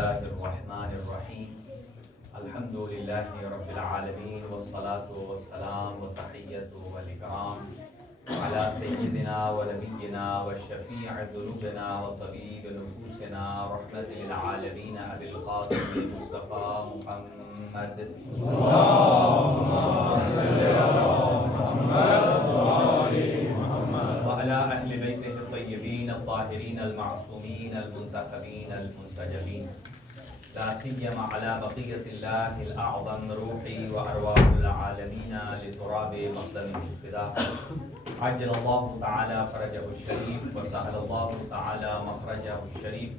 الله الرحمن الرحيم الحمد لله رب العالمين والصلاة والسلام والتحية والإكرام على سيدنا ونبينا وشفيع ذنوبنا وطبيب نفوسنا رحمة للعالمين أبي القاسم المصطفى محمد اللهم صل على محمد وعلى أهل بيته الطيبين الطاهرين المعصومين المنتخبين المنتجبين لا سيما على بقية الله الأعظم روحي وأرواح العالمين لتراب مقدمه الفداء عجل الله تعالى فرجه الشريف وسهل الله تعالى مخرجه الشريف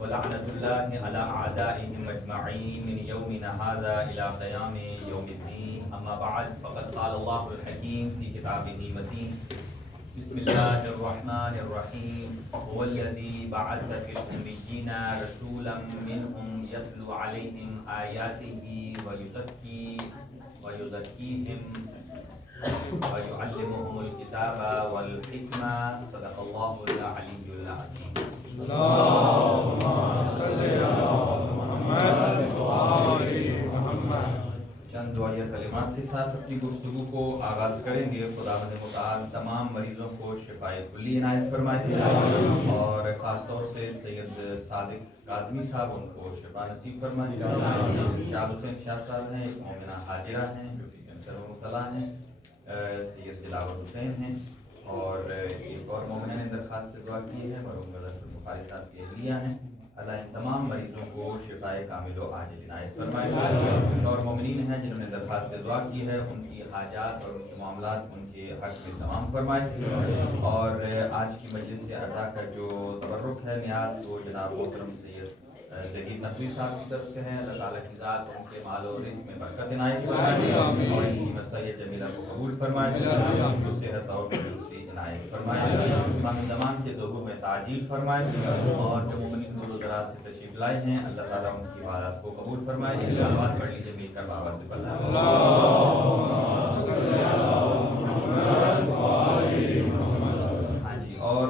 ولعنة الله على أعدائهم أجمعين من يومنا هذا إلى قيام يوم الدين أما بعد فقد قال الله الحكيم في كتابه المتين بسم الله الرحمن الرحيم هو الذي بعث في الأميين رسولا منهم يتلو عليهم آياته ويزكيهم ويعلمهم الكتاب والحكمة صدق الله العلي العظيم. اللهم صل على محمد وآل محمد. چند دعائیہ کلمات کے ساتھ اپنی گفتگو کو آغاز کریں گے. خداوند متعال تمام مریضوں کو شفائے کلی عنایت فرمائے اور خاص طور سے سید صادق کاظمی صاحب ان کو شفا نصیب فرمائے. شاہ حسین شاہ صاحب ہیں، ایک مومنہ حاجرہ ہیں جو کہ کینسر میں مبتلا ہیں، سید دلاور حسین ہیں اور ایک اور مومنہ نے درخواست سے دعا کی ہے مرحوم غزل بخاری صاحب کی اہلیہ ہیں. اللہ ان تمام مریضوں کو شفائے کامل و عاجل عنایت فرمائے. کچھ اور مومنین ہیں جنہوں نے درخواست سے دعا کی ہے، ان کی حاجات اور ان کے معاملات ان کے حق میں تمام فرمائے. اور آج کی مجلس سے ادا کا جو تبرک ہے نیاز وہ جناب محترم سید ظہیر نقوی صاحب کی طرف سے ہیں. اللہ تعالیٰ کی ذات ان کے مال و رزق میں برکت عنایت فرمائے اور ان کی مسئلہ جمیلہ کو قبول فرمائے، ان کو صحت اور تندرستی عنایت فرمائے، امام زمان کے ظہور میں تعجیل فرمائے اور جو مومنین دور و دراز سے تشریف لائے ہیں اللہ تعالیٰ ان کی عبادات کو قبول فرمائے. ایک بات پڑھ لیجیے مل کر بابا سے پڑھنا. ہاں جی. اور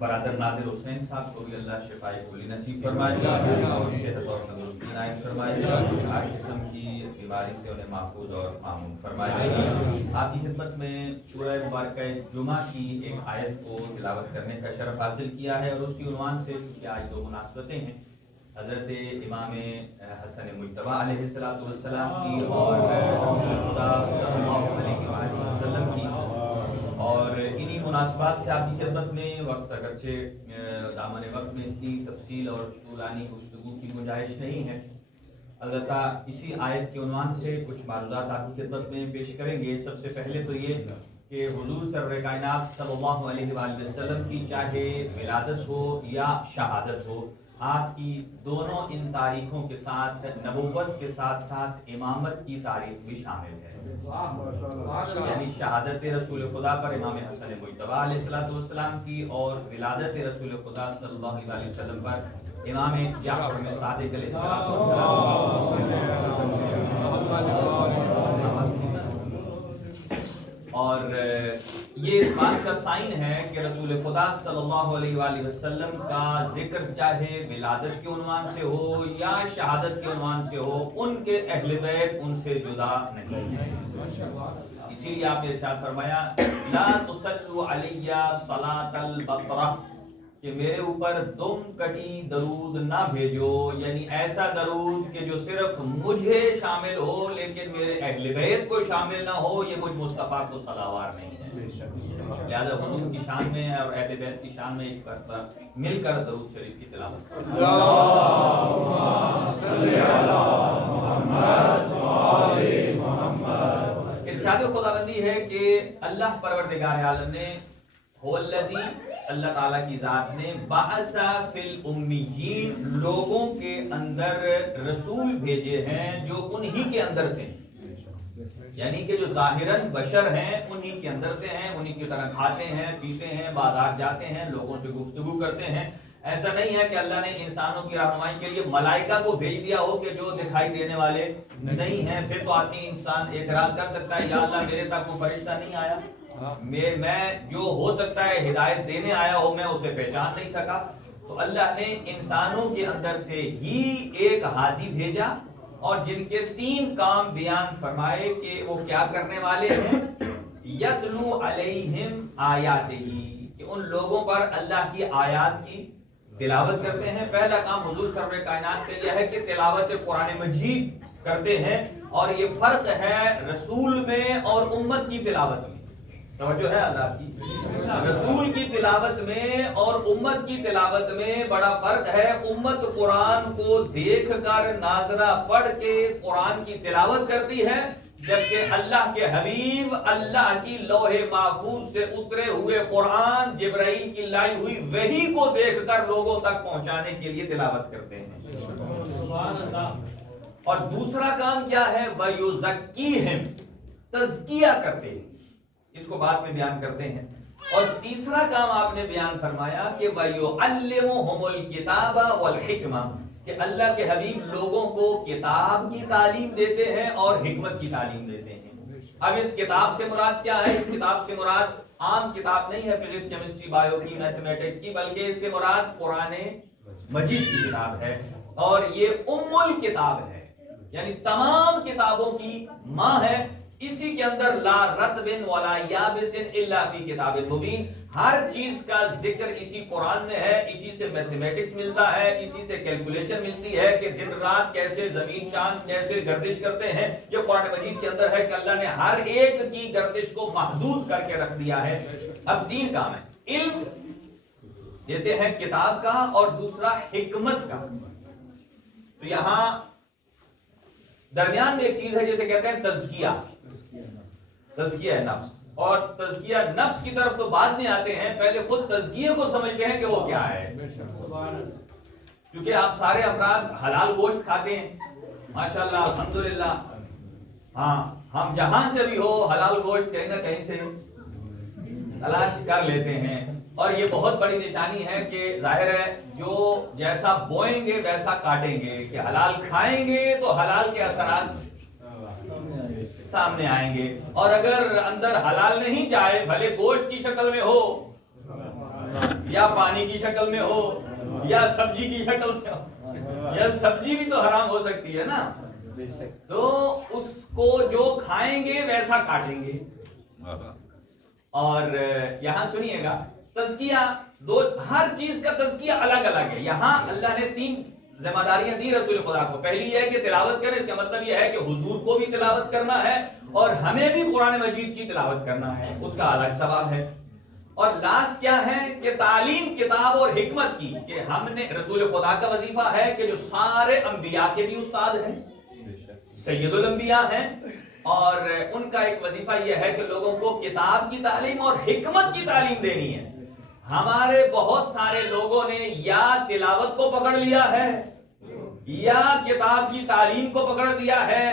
برادر نادر حسین صاحب کو بھی اللہ شفائے کلی نصیب فرمائے اور صحت اور تندرستی عنایت فرمائے، ہر قسم کی بیماری سے انہیں محفوظ اور معمون فرمائے. آپ کی خدمت میں سورہ مبارکہ جمعہ کی ایک آیت کو تلاوت کرنے کا شرف حاصل کیا ہے اور اسی عنوان سے کیونکہ آج دو مناسبتیں ہیں، حضرت امام حسن مجتبیٰ علیہ السلام کی اور رسول خدا صلی اللہ علیہ وسلم کی، اور انہی مناسبات سے آپ کی خدمت میں وقت اگرچہ دامن وقت میں اتنی تفصیل اور طولانی گفتگو کی گنجائش نہیں ہے، البتہ اسی آیت کے عنوان سے کچھ معروضات آپ کی خدمت میں پیش کریں گے. سب سے پہلے تو یہ کہ حضور سرور کائنات صلی اللہ علیہ وآلہ وسلم کی چاہے ولادت ہو یا شہادت ہو، آپ کی دونوں ان تاریخوں کے ساتھ نبوت کے ساتھ ساتھ امامت کی تاریخ بھی شامل ہے. یعنی شہادت رسول خدا پر امام حسن مجتبیٰ علیہ السلام کی اور ولادت رسول خدا صلی اللہ علیہ وسلم پر امام جعفر صادق علیہ السلام. اور یہ اس بات کا سائن ہے کہ رسول خدا صلی اللہ علیہ وآلہ وسلم کا ذکر چاہے ولادت کے عنوان سے ہو یا شہادت کے عنوان سے ہو، ان کے اہل بیت ان سے جدا نہیں ہے. اسی لیے آپ نے ارشاد فرمایا لا تصلوا علی صلاۃ البطرہ، کہ میرے اوپر دم کٹی درود نہ بھیجو، یعنی ایسا درود کہ جو صرف مجھے شامل ہو لیکن میرے اہل بیت کو شامل نہ ہو، یہ مجھ مصطفیٰ کو سزاوار نہیں ہے. لہذا حضور کی شان میں اور اہل بیت کی شان میں ایک کرتا مل کر درود شریف کی تلاوت کریں. اللہم صلی علی محمد و آل محمد. ارشاد خداوندی ہے کہ اللہ پروردگار عالم نے هو الذی، اللہ تعالیٰ کی ذات نے بعث فی الامیین، لوگوں کے اندر رسول بھیجے ہیں جو انہی کے اندر سے ہیں، یعنی کہ جو ظاہراً بشر ہیں انہی کے اندر سے ہیں، انہی کی طرح کھاتے ہیں پیتے ہیں بازار جاتے ہیں لوگوں سے گفتگو کرتے ہیں. ایسا نہیں ہے کہ اللہ نے انسانوں کی رہنمائی کے لیے ملائکہ کو بھیج دیا ہو کہ جو دکھائی دینے والے نہیں ہیں. پھر تو آدمی انسان اعتراض کر سکتا ہے یا اللہ میرے تک کوئی فرشتہ نہیں آیا، میں جو ہو سکتا ہے ہدایت دینے آیا ہو میں اسے پہچان نہیں سکا. تو تو اللہ نے انسانوں کے اندر سے ہی ایک ہادی بھیجا اور جن کے 3 کام بیان فرمائے کہ وہ کیا کرنے والے ہیں. یتلو علیہم آیاتہ، کہ ان لوگوں پر اللہ کی آیات کی تلاوت کرتے ہیں. پہلا کام حضور سرور کائنات کا یہ ہے کہ تلاوت قرآن مجید کرتے ہیں، اور یہ فرق ہے رسول میں اور امت کی تلاوت میں. توجہ ہے آزاد کی؟ رسول کی تلاوت میں اور امت کی تلاوت میں بڑا فرق ہے. امت قرآن کو دیکھ کر ناظرہ پڑھ کے قرآن کی تلاوت کرتی ہے، جبکہ اللہ کے حبیب اللہ کی لوح محفوظ سے اترے ہوئے قرآن جبرائیل کی لائی ہوئی وحی کو دیکھ کر لوگوں تک پہنچانے کے لیے تلاوت کرتے ہیں. سبحان اللہ. اور دوسرا کام کیا ہے؟ وَيُزَكِّيهِمْ، تزکیہ کرتے ہیں. اس کو بعد میں بیان کرتے ہیں. اور تیسرا کام آپ نے بیان فرمایا کہ وَيُعَلِّمُهُمُ الْكِتَابَ وَالْحِكْمَةَ، کہ اللہ کے حبیب لوگوں کو کتاب کی تعلیم دیتے ہیں اور حکمت کی تعلیم دیتے ہیں. اب اس کتاب سے مراد کیا ہے؟ اس کتاب سے مراد عام کتاب نہیں ہے فزکس، کیمسٹری، بایو کی، میتھمیٹکس کی، بلکہ اس سے مراد قرآن مجید کی کتاب ہے. اور یہ ام الکتاب ہے، یعنی تمام کتابوں کی ماں ہے. اسی کے اندر لا رطب ولا یابس الا فی کتاب مبین، ہر چیز کا ذکر اسی قرآن میں ہے. اسی سے میتھمیٹکس ملتا ہے، اسی سے کیلکولیشن ملتی ہے کہ دن رات کیسے زمین چاند کیسے گردش کرتے ہیں. یہ قرآن مجید کے اندر ہے کہ اللہ نے ہر ایک کی گردش کو محدود کر کے رکھ دیا ہے. اب 3 کام ہے، علم دیتے ہیں کتاب کا، اور دوسرا حکمت کا. تو یہاں درمیان میں ایک چیز ہے جسے کہتے ہیں تزکیہ، تزکیہ نفس. اور تزکیہ نفس کی طرف تو بعد میں آتے ہیں، پہلے خود تزکیے کو سمجھتے ہیں کہ وہ کیا ہے. کیونکہ آپ سارے افراد حلال گوشت کھاتے ہیں ماشاءاللہ الحمدللہ. ہاں، ہم جہاں سے بھی ہو حلال گوشت کہیں نہ کہیں سے تلاش کر لیتے ہیں. اور یہ بہت بڑی نشانی ہے کہ ظاہر ہے جو جیسا بوئیں گے ویسا کاٹیں گے، کہ حلال کھائیں گے تو حلال کے اثرات سامنے آئیں گے. اور اگر اندر حلال نہیں جائے، بھلے گوشت کی شکل میں ہو یا پانی کی شکل میں ہو یا سبزی کی شکل میں ہو، یا سبزی بھی تو حرام ہو سکتی ہے نا، تو اس کو جو کھائیں گے ویسا کاٹیں گے. اور یہاں سنیے گا تزکیہ ہر چیز کا تزکیہ الگ الگ ہے. یہاں اللہ نے 3 ذمہ داریاں دی رسول خدا کو. پہلی یہ ہے کہ تلاوت کریں، اس کا مطلب یہ ہے کہ حضور کو بھی تلاوت کرنا ہے اور ہمیں بھی قرآن مجید کی تلاوت کرنا ہے، اس کا الگ ثواب ہے. اور لاسٹ کیا ہے کہ تعلیم کتاب اور حکمت کی، کہ ہم نے رسول خدا کا وظیفہ ہے کہ جو سارے انبیاء کے بھی استاد ہیں، سید الانبیاء ہیں، اور ان کا ایک وظیفہ یہ ہے کہ لوگوں کو کتاب کی تعلیم اور حکمت کی تعلیم دینی ہے. ہمارے بہت سارے لوگوں نے یا تلاوت کو پکڑ لیا ہے یا کتاب کی تعلیم کو پکڑ دیا ہے.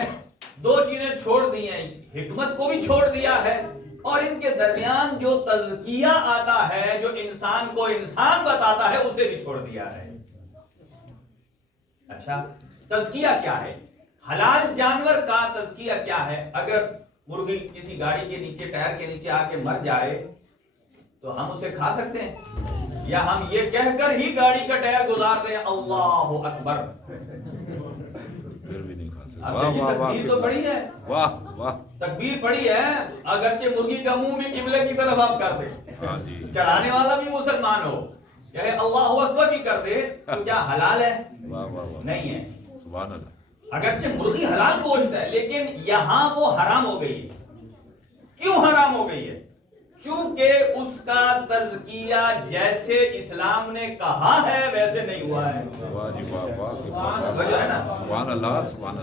2 چیزیں چھوڑ دی ہیں، حکمت کو بھی چھوڑ دیا ہے، اور ان کے درمیان جو تزکیہ آتا ہے، جو انسان کو انسان بتاتا ہے، اسے بھی چھوڑ دیا ہے. اچھا، تزکیہ کیا ہے؟ حلال جانور کا تزکیہ کیا ہے؟ اگر مرغی کسی گاڑی کے نیچے ٹائر کے نیچے آ کے مر جائے تو ہم اسے کھا سکتے ہیں، یا ہم یہ کہہ کر ہی گاڑی کا ٹائر گزار دیں اللہ اکبر؟ تکبیر تو پڑی ہے، تکبیر پڑی ہے، اگرچہ مرغی کا منہ بھی قبلے کی طرف آپ کر دیں، چڑھانے والا بھی مسلمان ہو، چاہے اللہ اکبر بھی کر دے، تو کیا حلال ہے؟ نہیں ہے. سبحان اللہ. اگرچہ مرغی حلال گوشت ہے، لیکن یہاں وہ حرام ہو گئی ہے. کیوں حرام ہو گئی ہے؟ چونکہ اس کا تزکیہ جیسے اسلام نے کہا ہے ویسے نہیں ہوا ہے.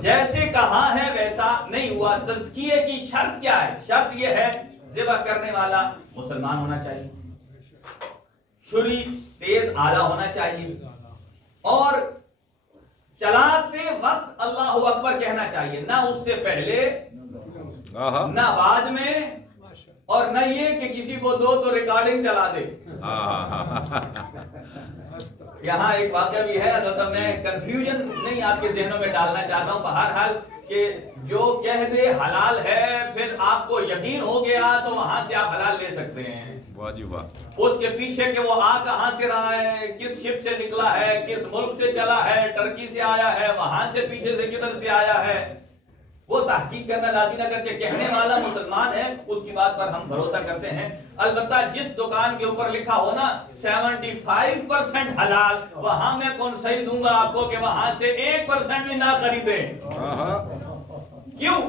جیسے کہا ہے ویسا نہیں ہوا. تزکیے کی شرط کیا ہے؟ شرط یہ ہے ذبح کرنے والا مسلمان ہونا چاہیے، چھری تیز آلہ ہونا چاہیے، اور چلاتے وقت اللہ اکبر کہنا چاہیے، نہ اس سے پہلے نہ بعد میں، اور نہ یہ کہ کسی کو دو تو ریکارڈنگ چلا دے. یہاں ایک واقعہ بھی ہے، البتہ میں کنفیوژن نہیں آپ کے ذہنوں میں ڈالنا چاہتا ہوں. بہرحال کہ جو کہہ دے حلال ہے پھر آپ کو یقین ہو گیا تو وہاں سے آپ حلال لے سکتے ہیں. واہ جی واہ. اس کے پیچھے کہ وہ آ کہاں سے رہا ہے, کس شپ سے نکلا ہے, کس ملک سے چلا ہے, ٹرکی سے آیا ہے, وہاں سے پیچھے سے کدھر سے آیا ہے, وہ تحقیق کرنا لازمی. اگرچہ کہنے والا مسلمان ہے اس کی بات پر ہم بھروسہ کرتے ہیں. البتہ جس دکان کے اوپر لکھا ہو نا 75% حلال, وہاں میں کنسائی دوں گا آپ کو کہ وہاں سے 1% بھی نہ خریدیں. کیوں؟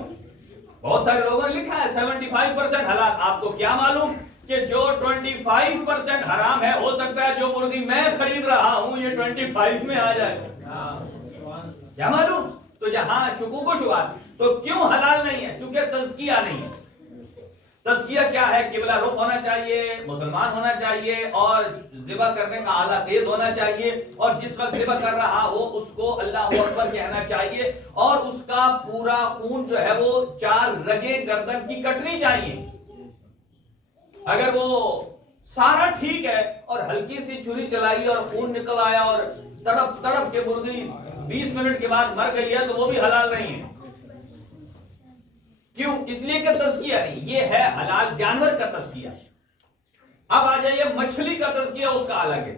بہت سارے لوگوں نے لکھا ہے 75% حلال. آپ کو کیا معلوم کہ جو 25% حرام ہے, ہو سکتا ہے جو مرغی میں خرید رہا ہوں یہ 25 میں آ جائے. کیا معلوم؟ تو یہاں شکوک و شبہات. تو کیوں حلال نہیں ہے؟ چونکہ تزکیہ نہیں ہے. تزکیہ کیا ہے؟ قبلہ رخ ہونا چاہیے, مسلمان ہونا چاہیے, اور ذبح کرنے کا آلہ تیز ہونا چاہیے, اور جس وقت ذبح کر رہا ہو اس کو اللہ اکبر کہنا چاہیے, اور اس کا پورا خون جو ہے وہ 4 رگیں گردن کی کٹنی چاہیے. اگر وہ سارا ٹھیک ہے اور ہلکی سی چھری چلائی اور خون نکل آیا اور تڑپ تڑپ کے مرغی 20 منٹ کے بعد مر گئی ہے تو وہ بھی حلال نہیں ہے. کیوں؟ اس لیے کہ تزکیہ نہیں. یہ ہے حلال جانور کا تزکیہ. اب آ جائیے مچھلی کا تزکیہ, اس کا الگ ہے.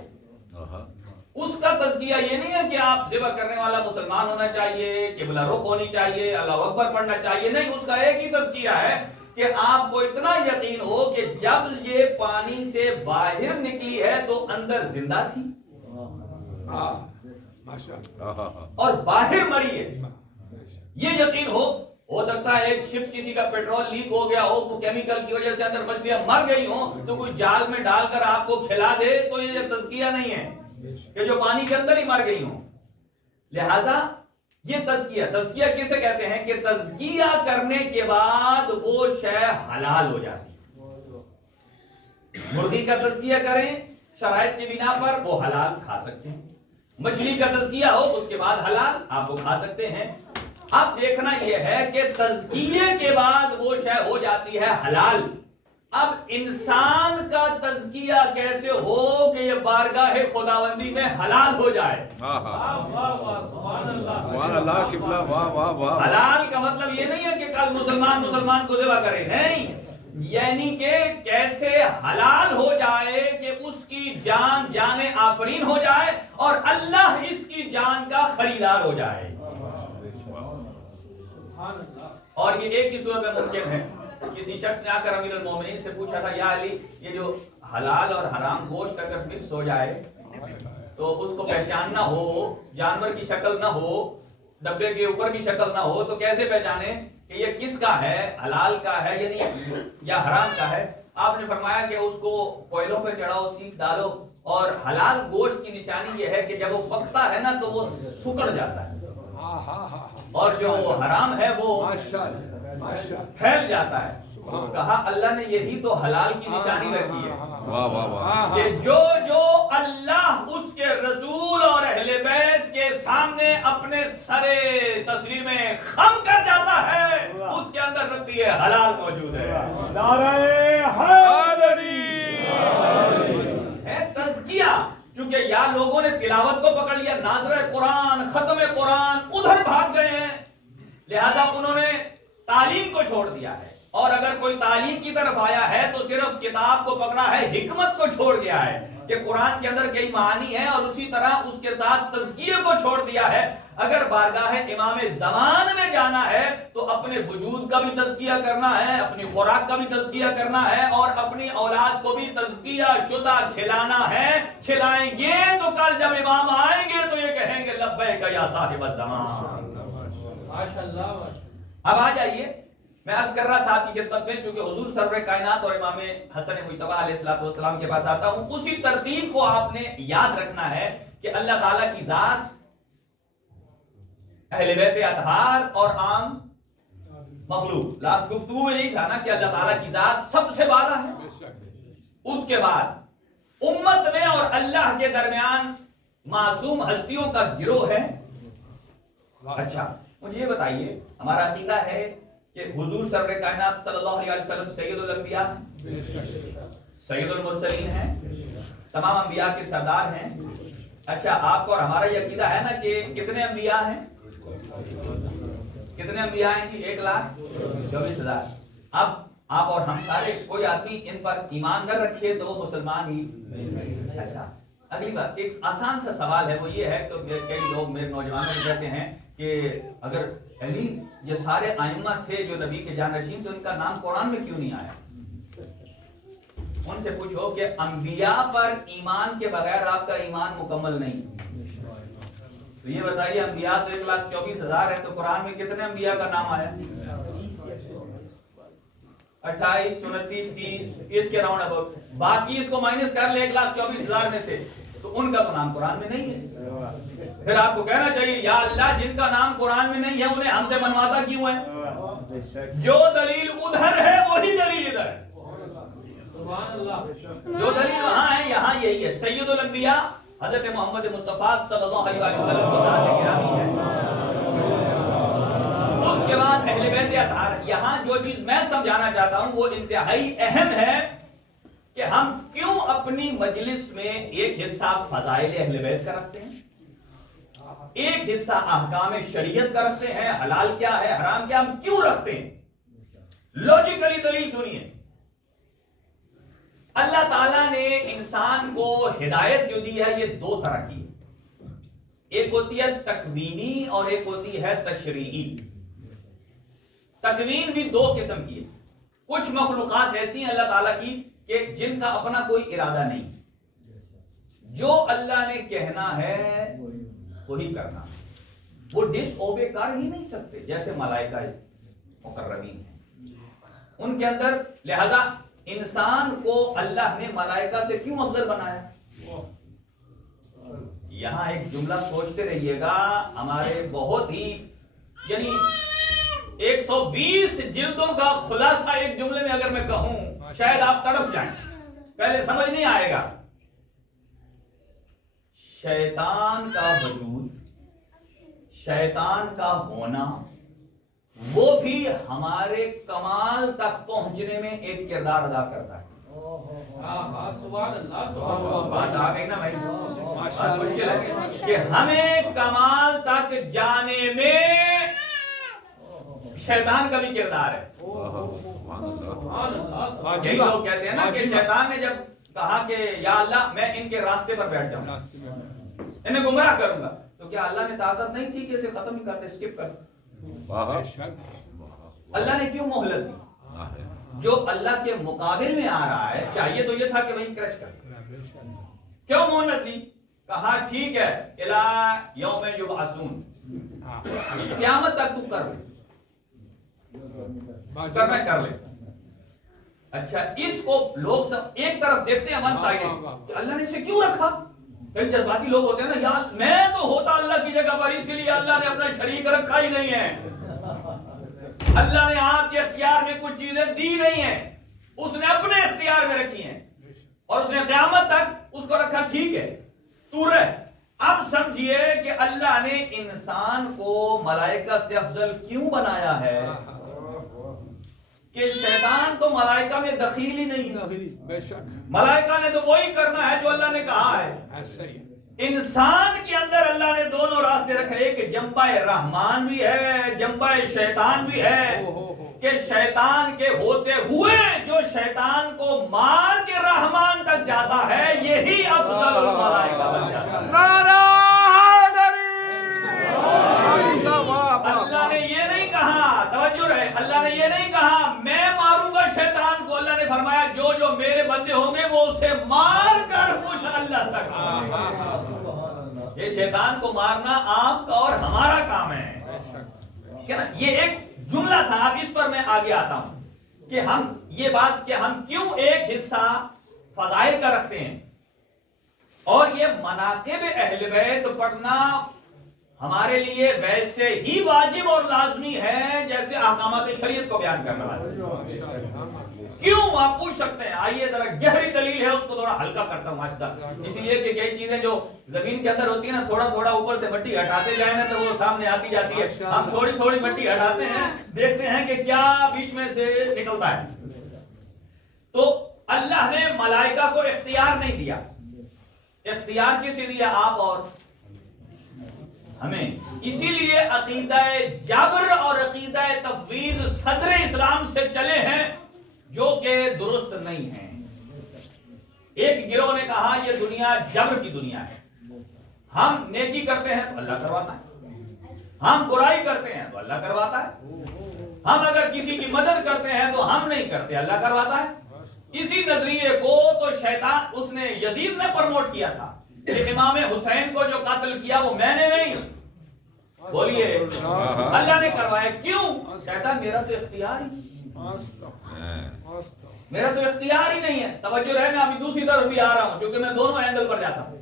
اس کا تزکیہ یہ نہیں ہے کہ آپ ذبح کرنے والا مسلمان ہونا چاہیے, قبلہ رخ ہونی چاہیے, اللہ اکبر پڑھنا چاہیے. نہیں, اس کا ایک ہی تزکیہ ہے کہ آپ کو اتنا یقین ہو کہ جب یہ پانی سے باہر نکلی ہے تو اندر زندہ تھی اور باہر مری ہے. یہ یقین ہو سکتا ہے ایک شپ کسی کا پیٹرول لیک ہو گیا ہو, کوئی کیمیکل کی وجہ سے اندر مچھلیاں مر گئی ہوں, تو کوئی جال میں ڈال کر آپ کو کھلا دے تو یہ تزکیہ نہیں ہے کہ جو پانی کے اندر ہی مر گئی ہوں. لہذا یہ تزکیہ کسے کہتے ہیں کہ تزکیہ کرنے کے بعد وہ شے حلال ہو جاتی. مرغی کا تزکیہ کریں شرائط کی بنا پر, وہ حلال کھا سکتے ہیں. مچھلی کا تزکیہ ہو اس کے بعد حلال, آپ وہ کھا سکتے ہیں. اب دیکھنا یہ ہے کہ تزکیے کے بعد وہ شے ہو جاتی ہے حلال. اب انسان کا تزکیہ کیسے ہو کہ یہ بارگاہ خداوندی میں حلال ہو جائے؟ حلال کا مطلب یہ نہیں ہے کہ کل مسلمان کو ذبح کرے, نہیں, یعنی کہ کیسے حلال ہو جائے کہ اس کی جان آفرین ہو جائے اور اللہ اس کی جان کا خریدار ہو جائے. اور یہ ایک ہی صورت میں ممکن ہے. کسی شخص نے آ کر امیر المومنین سے پوچھا تھا, یا علی یہ جو حلال اور حرام گوشت اگر مکس ہو جائے تو اس کو پہچاننا ہو, جانور کی شکل نہ ہو, ڈبے کے اوپر کی شکل نہ ہو, تو کیسے پہچانے کہ یہ کس کا ہے, حلال کا ہے یعنی یا حرام کا ہے؟ آپ نے فرمایا کہ اس کو کوئلوں پہ چڑھاؤ, سیخ ڈالو, اور حلال گوشت کی نشانی یہ ہے کہ جب وہ پکتا ہے نا تو وہ سکڑ جاتا ہے, اور جو حرام ہے وہ پھیل جاتا ہے. کہا اللہ نے یہی تو حلال کی نشانی رکھی ہے کہ جو اللہ اس کے رسول اور اہل بیت کے سامنے اپنے سرے تسلیمیں خم کر جاتا ہے اس کے اندر رکھتی ہے حلال موجود ہے. نعرہ حیدری ہے تزکیہ. چونکہ یا لوگوں نے تلاوت کو پکڑ لیا, ناظرہ قرآن, ختم قرآن, ادھر بھاگ گئے ہیں, لہذا انہوں نے تعلیم کو چھوڑ دیا ہے. اور اگر کوئی تعلیم کی طرف آیا ہے تو صرف کتاب کو پکڑا ہے, حکمت کو چھوڑ دیا ہے کہ قرآن کے اندر کئی معانی ہیں, اور اسی طرح اس کے ساتھ تزکیے کو چھوڑ دیا ہے. اگر بارگاہ امام زمان میں جانا ہے تو اپنے وجود کا بھی تزکیہ کرنا ہے, اپنی خوراک کا بھی تزکیہ کرنا ہے, اور اپنی اولاد کو بھی تزکیہ شدہ کھلانا ہے. کھلائیں گے تو کل جب امام آئیں گے تو یہ کہیں گے لبیک یا صاحب الزمان. ماشاءاللہ. اب آ جائیے, میں عرض کر رہا تھا آپ کی خدمت میں, چونکہ حضور سرور کائنات اور امام حسن مجتبی علیہ السلام کے پاس آتا ہوں, اسی ترتیب کو آپ نے یاد رکھنا ہے کہ اللہ تعالیٰ کی ذات, اہل بیت اطہار اور عام مخلوق. گفتگو میں یہی تھا نا کہ اللہ تعالیٰ کی ذات سب سے بالا ہے, اس کے بعد امت میں اور اللہ کے درمیان معصوم ہستیوں کا گروہ ہے. اچھا مجھے یہ بتائیے, ہمارا عقیدہ ہے کہ حضور سرور کائنات صلی اللہ علیہ وسلم سید الانبیاء ہیں, سید المرسلین ہیں, تمام انبیاء کے سردار ہیں. اچھا آپ کو اور ہمارا یہ عقیدہ ہے نا کہ کتنے انبیاء ہیں؟ کتنے انبیاء ہیں جی؟ 1,24,000. اب آپ اور ہم سارے کوئی آدمی ان پر ایمان نہ رکھے تو وہ مسلمان ہی. اچھا اگلی بات ایک آسان سا سوال ہے، وہ یہ ہے کہ کئی لوگ میرے نوجوانوں کو کہتے ہیں کہ اگر علی یہ سارے ائمہ تھے جو نبی کے جانشین، تو ان کا نام قرآن میں کیوں نہیں آیا؟ ان سے پوچھو کہ انبیاء پر ایمان کے بغیر آپ کا ایمان مکمل نہیں. تو یہ بتائیے انبیاء تو 1,24,000 ہے، تو قرآن میں کتنے انبیاء کا نام آیا؟ 28, 29, 30 اس کے راؤنڈ اباؤٹ. باقی اس کو مائنس کر لے 1,24,000 میں سے، تو ان کا تو نام قرآن میں نہیں ہے. پھر آپ کو کہنا چاہیے یا اللہ جن کا نام قرآن میں نہیں ہے انہیں ہم سے منواتا کیوں ہے؟ جو دلیل ادھر ہے وہی دلیل ادھر ہے. جو دلیل وہاں ہے یہاں یہی ہے. سید الانبیاء حضرت محمد مصطفیٰ صلی اللہ علیہ وسلم کی ذات گرامی ہے. اس کے بعد اہل بیت اطہار. یہاں جو چیز میں سمجھانا چاہتا ہوں وہ انتہائی اہم ہے کہ ہم کیوں اپنی مجلس میں ایک حصہ فضائل اہل بیت کا رکھتے ہیں، ایک حصہ احکام شریعت کا رکھتے ہیں، حلال کیا ہے حرام کیا، ہم کیوں رکھتے ہیں؟ لاجیکلی دلیل سنیے. اللہ تعالیٰ نے انسان کو ہدایت جو دی ہے یہ دو طرح کی ہے. ایک ہوتی ہے تکوینی اور ایک ہوتی ہے تشریعی. تکوین بھی دو قسم کی ہے. کچھ مخلوقات ایسی ہیں اللہ تعالیٰ کی کہ جن کا اپنا کوئی ارادہ نہیں، جو اللہ نے کہنا ہے وہی کرنا، وہ ڈس اوبے کر ہی نہیں سکتے. جیسے ملائکہ مقربین ہیں ان کے اندر. لہذا انسان کو اللہ نے ملائکہ سے کیوں افضل بنایا؟ یہاں ایک جملہ سوچتے رہیے گا. ہمارے بہت ہی یعنی 120 جلدوں کا خلاصہ ایک جملے میں اگر میں کہوں شاید آپ تڑپ جائیں، پہلے سمجھ نہیں آئے گا. شیطان کا وجود، شیطان کا ہونا، وہ بھی ہمارے کمال تک پہنچنے میں ایک کردار ادا کرتا ہے. بات آ گئی نا بھائی؟ بات مشکل ہے کہ ہمیں کمال تک جانے میں شیطان کا بھی کردار ہے. یہی لوگ کہتے ہیں نا کہ شیطان نے جب کہا کہ یا اللہ میں ان کے راستے پر بیٹھ جاؤں، انہیں گمراہ کروں گا، تو کیا اللہ نے طاقت نہیں تھی کہ اسے ختم ہی کرتے، اسکپ کر؟ اللہ نے کیوں مہلت دی؟ جو اللہ کے مقابل میں آ رہا ہے چاہیے تو یہ تھا کہ وہیں کرش کر. کیوں مہلت دی؟ کہا ٹھیک ہے الی یوم یبعثون، قیامت تک تو کر لے، کرنا کر لے. اچھا اس کو لوگ سب ایک طرف دیکھتے ہیں ون سائیڈ کہ اللہ نے اسے کیوں رکھا. کئی جذباتی لوگ ہوتے ہیں نا، یار میں تو ہوتا اللہ کی جگہ پر، اس کے لیے اللہ نے اپنا شریک رکھا ہی نہیں ہے. اللہ نے آپ کے اختیار میں کچھ چیزیں دی نہیں ہیں، اس نے اپنے اختیار میں رکھی ہیں اور اس نے قیامت تک اس کو رکھا. ٹھیک ہے تو رہ. اب سمجھیے کہ اللہ نے انسان کو ملائکہ سے افضل کیوں بنایا ہے کہ شیطان تو ملائکہ میں دخیل ہی نہیں ہے. ملائکہ نے تو وہی کرنا ہے جو اللہ نے کہا ہے. انسان کے اندر اللہ نے دونوں راستے رکھے، ایک جنبہ رحمان بھی ہے، جنبہ شیطان بھی ہے، کہ شیطان کے ہوتے ہوئے جو شیطان کو مار کے رحمان تک جاتا ہے یہی افضل الملائکہ بن جاتا ہے. اللہ نے یہ نہیں کہا، توجہ رہے، اللہ نے یہ نہیں کہا میں ماروں گا شیطان کو. اللہ نے فرمایا جو جو میرے بندے ہوں گے وہ اسے مار کر مجھ اللہ تک. یہ شیطان کو مارنا آپ کا اور ہمارا کام ہے. یہ ایک جملہ تھا. اب اس پر میں آگے آتا ہوں کہ ہم یہ بات کہ ہم کیوں ایک حصہ فضائل کا رکھتے ہیں، اور یہ مناقب اہل بیت پڑھنا ہمارے لیے ویسے ہی واجب اور لازمی ہے جیسے احکامات شریعت کو بیان کرنا واجب. کیوں آپ پوچھ سکتے ہیں. آئیے ذرا گہری دلیل ہے اس کو تھوڑا ہلکا کرتا ہوں آج تک. اس لیے کہ کئی چیزیں جو زمین کے اندر ہوتی ہیں نا، تھوڑا تھوڑا اوپر سے مٹی ہٹاتے جائیں نا تو وہ سامنے آتی جاتی ہے. ہم تھوڑی تھوڑی مٹی ہٹاتے ہیں، دیکھتے ہیں کہ کیا بیچ میں سے نکلتا ہے. تو اللہ نے ملائکہ کو اختیار نہیں دیا. اختیار کسے دیا؟ آپ اور ہمیں. اسی لیے عقیدہ جبر اور عقیدہ تفویض صدر اسلام سے چلے ہیں جو کہ درست نہیں ہیں. ایک گروہ نے کہا یہ دنیا جبر کی دنیا ہے. ہم نیکی کرتے ہیں تو اللہ کرواتا ہے, ہم برائی کرتے ہیں تو اللہ کرواتا ہے, ہم اگر کسی کی مدد کرتے ہیں تو ہم نہیں کرتے, اللہ کرواتا ہے. اسی نظریے کو تو شیطان اس نے یزید نے پروموٹ کیا تھا کہ امام حسین کو جو قتل کیا وہ میں نے نہیں, بولیے اللہ نے کروایا. کیوں؟ شیطان میرا تو اختیار ہی نہیں ہے. توجہ رہے, میں ابھی دوسری طرف بھی آ رہا ہوں کیونکہ میں دونوں اینگل پر جاتا ہوں.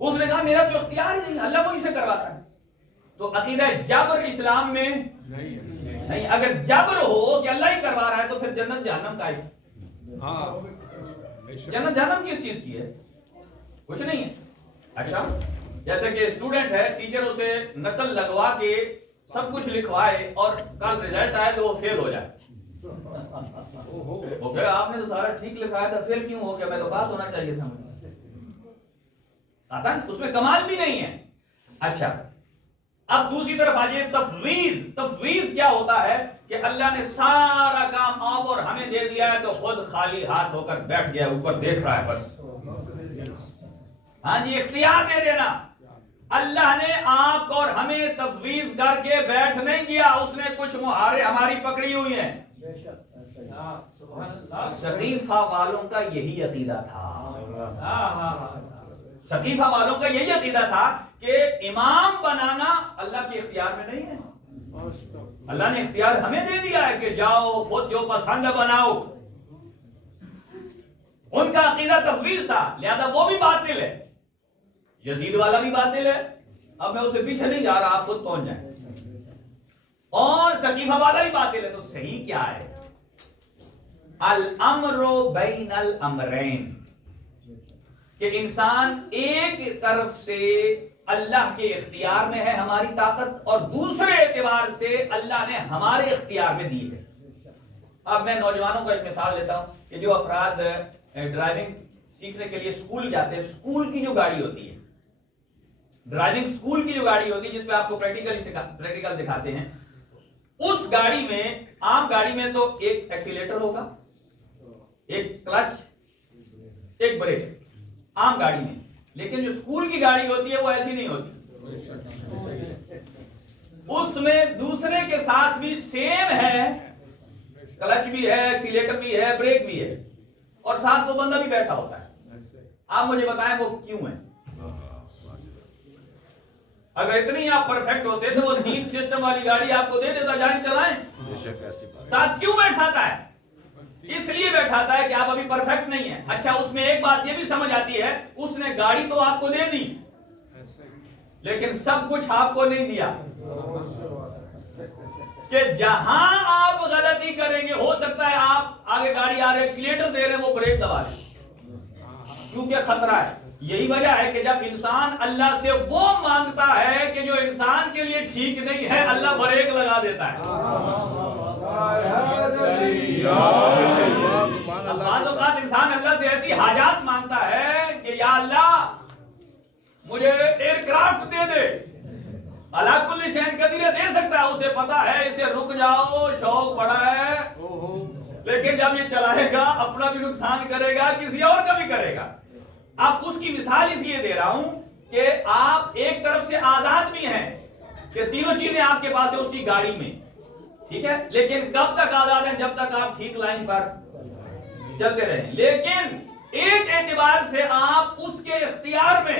اس نے کہا میرا تو اختیار ہی نہیں ہے, اللہ مجھ سے کرواتا ہے. تو عقیدہ جبر اسلام میں نہیں. اگر جبر ہو کہ اللہ ہی کروا رہا ہے تو پھر جنت جہنم کا ہے. جنت جہنم کس چیز کی ہے؟ کچھ نہیں ہے. اچھا جیسے کہ اسٹوڈنٹ ہے, ٹیچر اسے نقل لگوا کے سب کچھ لکھوائے اور کل رزلٹ آئے تو وہ فیل ہو جائے. وہ کہ آپ نے تو سارا ٹھیک لکھایا تھا, فیل کیوں ہو گیا؟ میں تو پاس ہونا چاہیے تھا. آتا اس میں کمال بھی نہیں ہے. اچھا اب دوسری طرف آجیے تفویض. تفویض کیا ہوتا ہے کہ اللہ نے سارا کام آپ اور ہمیں دے دیا ہے تو خود خالی ہاتھ ہو کر بیٹھ گیا, اوپر دیکھ رہا ہے بس. ہاں جی, اختیار دے دینا. اللہ نے آپ کو اور ہمیں تفویض کر کے بیٹھ نہیں دیا, اس نے کچھ مہارے ہماری پکڑی ہوئی ہیں. سقیفہ والوں کا یہی عقیدہ تھا. سقیفہ والوں کا یہی عقیدہ تھا کہ امام بنانا اللہ کے اختیار میں نہیں ہے. اللہ نے اختیار ہمیں دے دیا ہے کہ جاؤ خود جو پسند بناؤ. ان کا عقیدہ تفویض تھا, لہذا وہ بھی باطل ہے. یزید والا بھی باطل ہے. اب میں اسے پیچھے نہیں جا رہا, آپ خود پہنچ جائیں. اور سقیفہ والا بھی باطل ہے. تو صحیح کیا ہے؟ الامر بین الامرین, کہ انسان ایک طرف سے اللہ کے اختیار میں ہے ہماری طاقت, اور دوسرے اعتبار سے اللہ نے ہمارے اختیار میں دی ہے. اب میں نوجوانوں کا ایک مثال لیتا ہوں کہ جو افراد ڈرائیونگ سیکھنے کے لیے اسکول جاتے ہیں, اسکول کی جو گاڑی ہوتی ہے, ڈرائیونگ اسکول کی جو گاڑی ہوتی ہے جس پہ آپ کو پریکٹیکل دکھاتے ہیں, اس گاڑی میں, عام گاڑی میں تو ایک ایکسیلیٹر ہوگا, ایک کلچ, ایک بریک, عام گاڑی میں. لیکن جو اسکول کی گاڑی ہوتی ہے وہ ایسی نہیں ہوتی. اس میں دوسرے کے ساتھ بھی سیم ہے, کلچ بھی ہے, ایکسیلیٹر بھی ہے, بریک بھی ہے, اور ساتھ وہ بندہ بھی بیٹھا ہوتا ہے. آپ مجھے بتائیں وہ کیوں ہے؟ اگر اتنی آپ پرفیکٹ ہوتے تو وہ 3 سسٹم والی گاڑی آپ کو دے دیتا, جائیں چلائیں. ساتھ کیوں بیٹھاتا ہے؟ اس لیے بیٹھاتا ہے کہ آپ ابھی پرفیکٹ نہیں ہیں. اچھا اس میں ایک بات یہ بھی سمجھ آتی ہے, اس نے گاڑی تو آپ کو دے دی لیکن سب کچھ آپ کو نہیں دیا, کہ جہاں آپ غلطی کریں گے ہو سکتا ہے آپ آگے گاڑی آ رہے ایکسیلیٹر دے رہے وہ بریک دبا رہے, چونکہ خطرہ ہے. یہی وجہ ہے کہ جب انسان اللہ سے وہ مانگتا ہے کہ جو انسان کے لیے ٹھیک نہیں ہے, اللہ بریک لگا دیتا ہے. بعض اوقات انسان اللہ سے ایسی حاجات مانگتا ہے کہ یا اللہ مجھے ایئر کرافٹ دے دے. اللہ کل شین قدیر دے سکتا ہے, اسے پتا ہے اسے رک جاؤ, شوق بڑا ہے, لیکن جب یہ چلائے گا اپنا بھی نقصان کرے گا, کسی اور کا بھی کرے گا. اب اس کی مثال اس لیے دے رہا ہوں کہ آپ ایک طرف سے آزاد بھی ہیں کہ تینوں چیزیں آپ کے پاس ہے اسی گاڑی میں, ٹھیک ہے, لیکن کب تک آزاد ہیں؟ جب تک آپ ٹھیک لائن پر چلتے رہیں. لیکن ایک اعتبار سے آپ اس کے اختیار میں.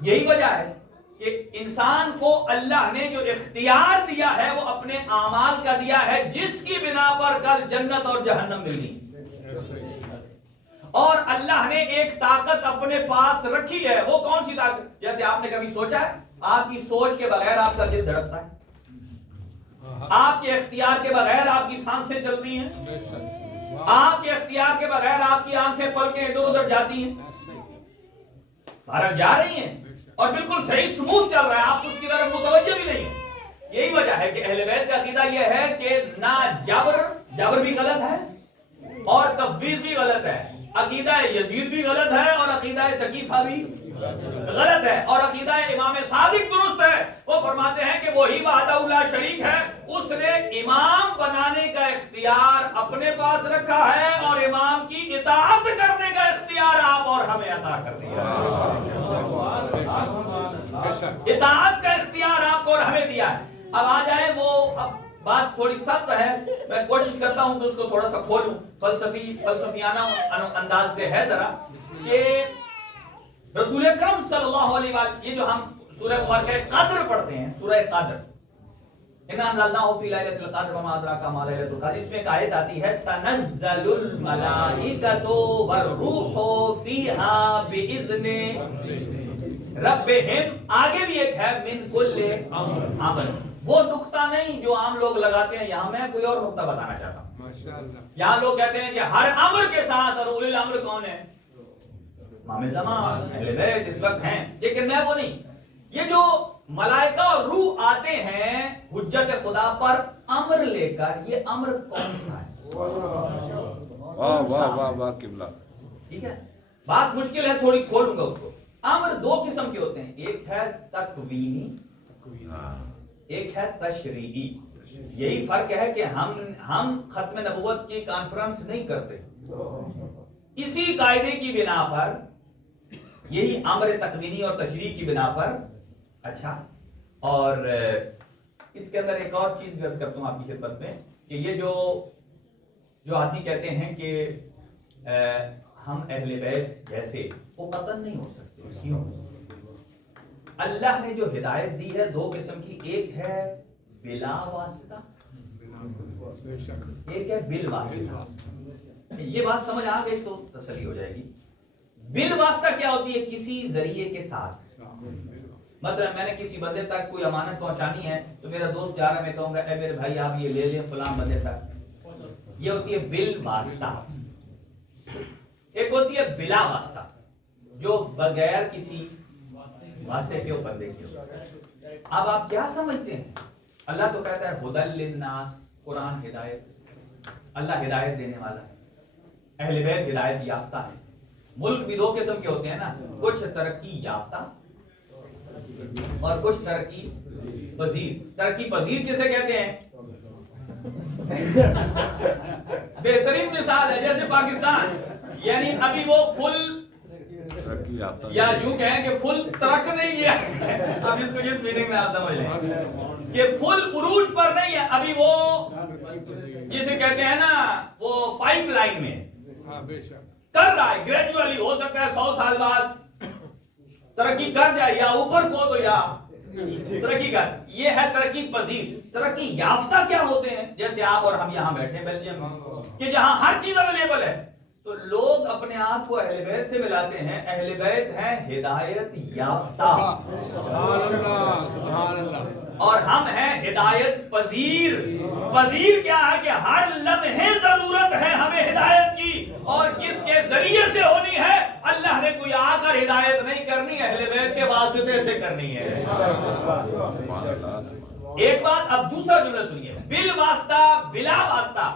یہی وجہ ہے کہ انسان کو اللہ نے جو اختیار دیا ہے وہ اپنے اعمال کا دیا ہے, جس کی بنا پر کل جنت اور جہنم ملنی. اور اللہ نے ایک طاقت اپنے پاس رکھی ہے. وہ کون سی طاقت؟ جیسے آپ نے کبھی سوچا ہے, آپ کی سوچ کے بغیر آپ کا دل دھڑکتا ہے, آپ کے اختیار کے بغیر آپ کی سانسیں چلتی ہیں, آپ کے اختیار کے بغیر آپ کی آنکھیں پلکیں ادھر ادھر جاتی ہیں, بھارت جا رہی ہیں اور بالکل صحیح سموتھ چل رہا ہے, آپ اس کی طرف متوجہ بھی نہیں ہیں. یہی وجہ ہے کہ اہل بیت کا عقیدہ یہ ہے کہ نہ جبر بھی غلط ہے اور تفویض بھی غلط ہے, عقیدہ یزید بھی غلط ہے اور عقیدہ سقیفہ بھی غلط ہے. اور عقیدہ امام صادق درست ہے. وہ فرماتے ہیں کہ وہی وحدہ لا شریک ہے, اس نے امام بنانے کا اختیار اپنے پاس رکھا ہے اور امام کی اطاعت کرنے کا اختیار آپ اور ہمیں عطا کر دیا ہے. اطاعت کا اختیار آپ کو اور ہمیں دیا ہے. اب آ جائے وہ, اب بات تھوڑی سخت ہے, میں کوشش کرتا ہوں کہ اس کو تھوڑا سا کھولوں, فلسفیانہ انداز سے ہے ذرا, کہ رسول اکرم صلی اللہ علیہ وآلہ, یہ جو ہم سورہ مبارکہ قدر پڑھتے ہیں, سورہ قدر, اِنَّا أَنزَلْنَاهُ فِي لَيْلَةِ الْقَدْرِ وَمَا أَدْرَاكَ مَا لَيْلَةُ الْقَدْرِ, اس میں ایک آیت آتی ہے تَنَزَّلُ الْمَلَائِكَةُ وَالرُّوحُ فِيهَا بِإِذْنِ رَبِّهِمْ. آگے بھی ایک ہے مِنْ كُلِّ أَمْرٍ. وہ نقطہ نہیں جو عام لوگ لگاتے ہیں, یہاں میں کوئی اور نقطہ بتانا چاہتا ہوں. یہاں لوگ کہتے ہیں کہ ہر امر کے ساتھ, اور اولی الامر کون ہے؟ امام زمان, اہل بیت اس وقت ہیں. لیکن میں وہ نہیں, یہ جو ملائکہ اور روح آتے ہیں حجت خدا پر امر لے کر, یہ امر کون سا ہے؟ واہ واہ واہ واہ قبلہ. ٹھیک ہے, بات مشکل ہے, تھوڑی کھولوں گا اس کو. امر دو قسم کے ہوتے ہیں, ایک ہے تکوینی, ایک ہے تشریعی. یہی فرق ہے کہ ہم ختم نبوت کی کانفرنس نہیں کرتے, اسی قاعدے کی بنا پر, یہی امر تکوینی اور تشریعی کی بنا پر. اچھا, اور اس کے اندر ایک اور چیز بھی عرض کرتا ہوں آپ کی خدمت میں, کہ یہ جو آدمی کہتے ہیں کہ ہم اہل بیت جیسے, وہ قطعاً نہیں ہو سکتے. کیوں؟ اللہ نے جو ہدایت دی ہے دو قسم کی, ایک ہے بلا واسطہ, ایک ہے بال واسطہ. یہ بات سمجھ آ گئی تو تسلی ہو جائے گی. بال واسطہ کیا ہوتی ہے؟ کسی ذریعے کے ساتھ. مثلا میں نے کسی بندے تک کوئی امانت پہنچانی ہے, تو میرا دوست جا رہا ہے, میں کہوں گا اے میرے بھائی آپ یہ لے لیں فلاں بندے تک. یہ ہوتی ہے بال واسطہ. ایک ہوتی ہے بلا واسطہ, جو بغیر کسی واسطے کے بندے کے. اب آپ کیا سمجھتے ہیں؟ اللہ تو کہتا ہے ہدی للناس, قرآن ہدایت, اللہ ہدایت دینے والا ہے. اہل بیت ہدایت یافتہ ہے. ملک بھی دو قسم کے ہوتے ہیں نا, کچھ ترقی یافتہ اور کچھ ترقی پذیر. ترقی پذیر کسے کہتے ہیں؟ بہترین مثال ہے جیسے پاکستان, یعنی ابھی وہ فل ترقی یافتہ, یا یوں کہیں کہ فل ترک نہیں کیا. اب اس کو جس میننگ میں آپ سمجھ لیں کہ فل عروج پر نہیں ہے ابھی, وہ جسے کہتے ہیں نا وہ پائپ لائن میں کر رہا ہے. گریجولی ہو سکتا ہے 100 سال بعد ترقی کر جائے, یا اوپر کو تو یا ترقی کر. یہ ہے ترقی پذیر. ترقی یافتہ کیا ہوتے ہیں؟ جیسے آپ اور ہم یہاں بیٹھے بیلجیم کہ جہاں ہر چیز اویلیبل ہے, تو لوگ اپنے آپ کو اہل بیت سے ملاتے ہیں. اہل بیت ہیں ہدایت یافتہ, اور ہم ہیں ہدایت پذیر. پذیر کیا ہے؟ کہ ہر لمحے ضرورت ہے ہمیں ہدایت کی, اور کس کے ذریعے سے ہونی ہے؟ اللہ نے کوئی آ کر ہدایت نہیں کرنی, اہل بیت کے واسطے سے کرنی ہے. ایک بات. اب دوسرا جملہ سنیے, بال واسطہ بلا واسطہ.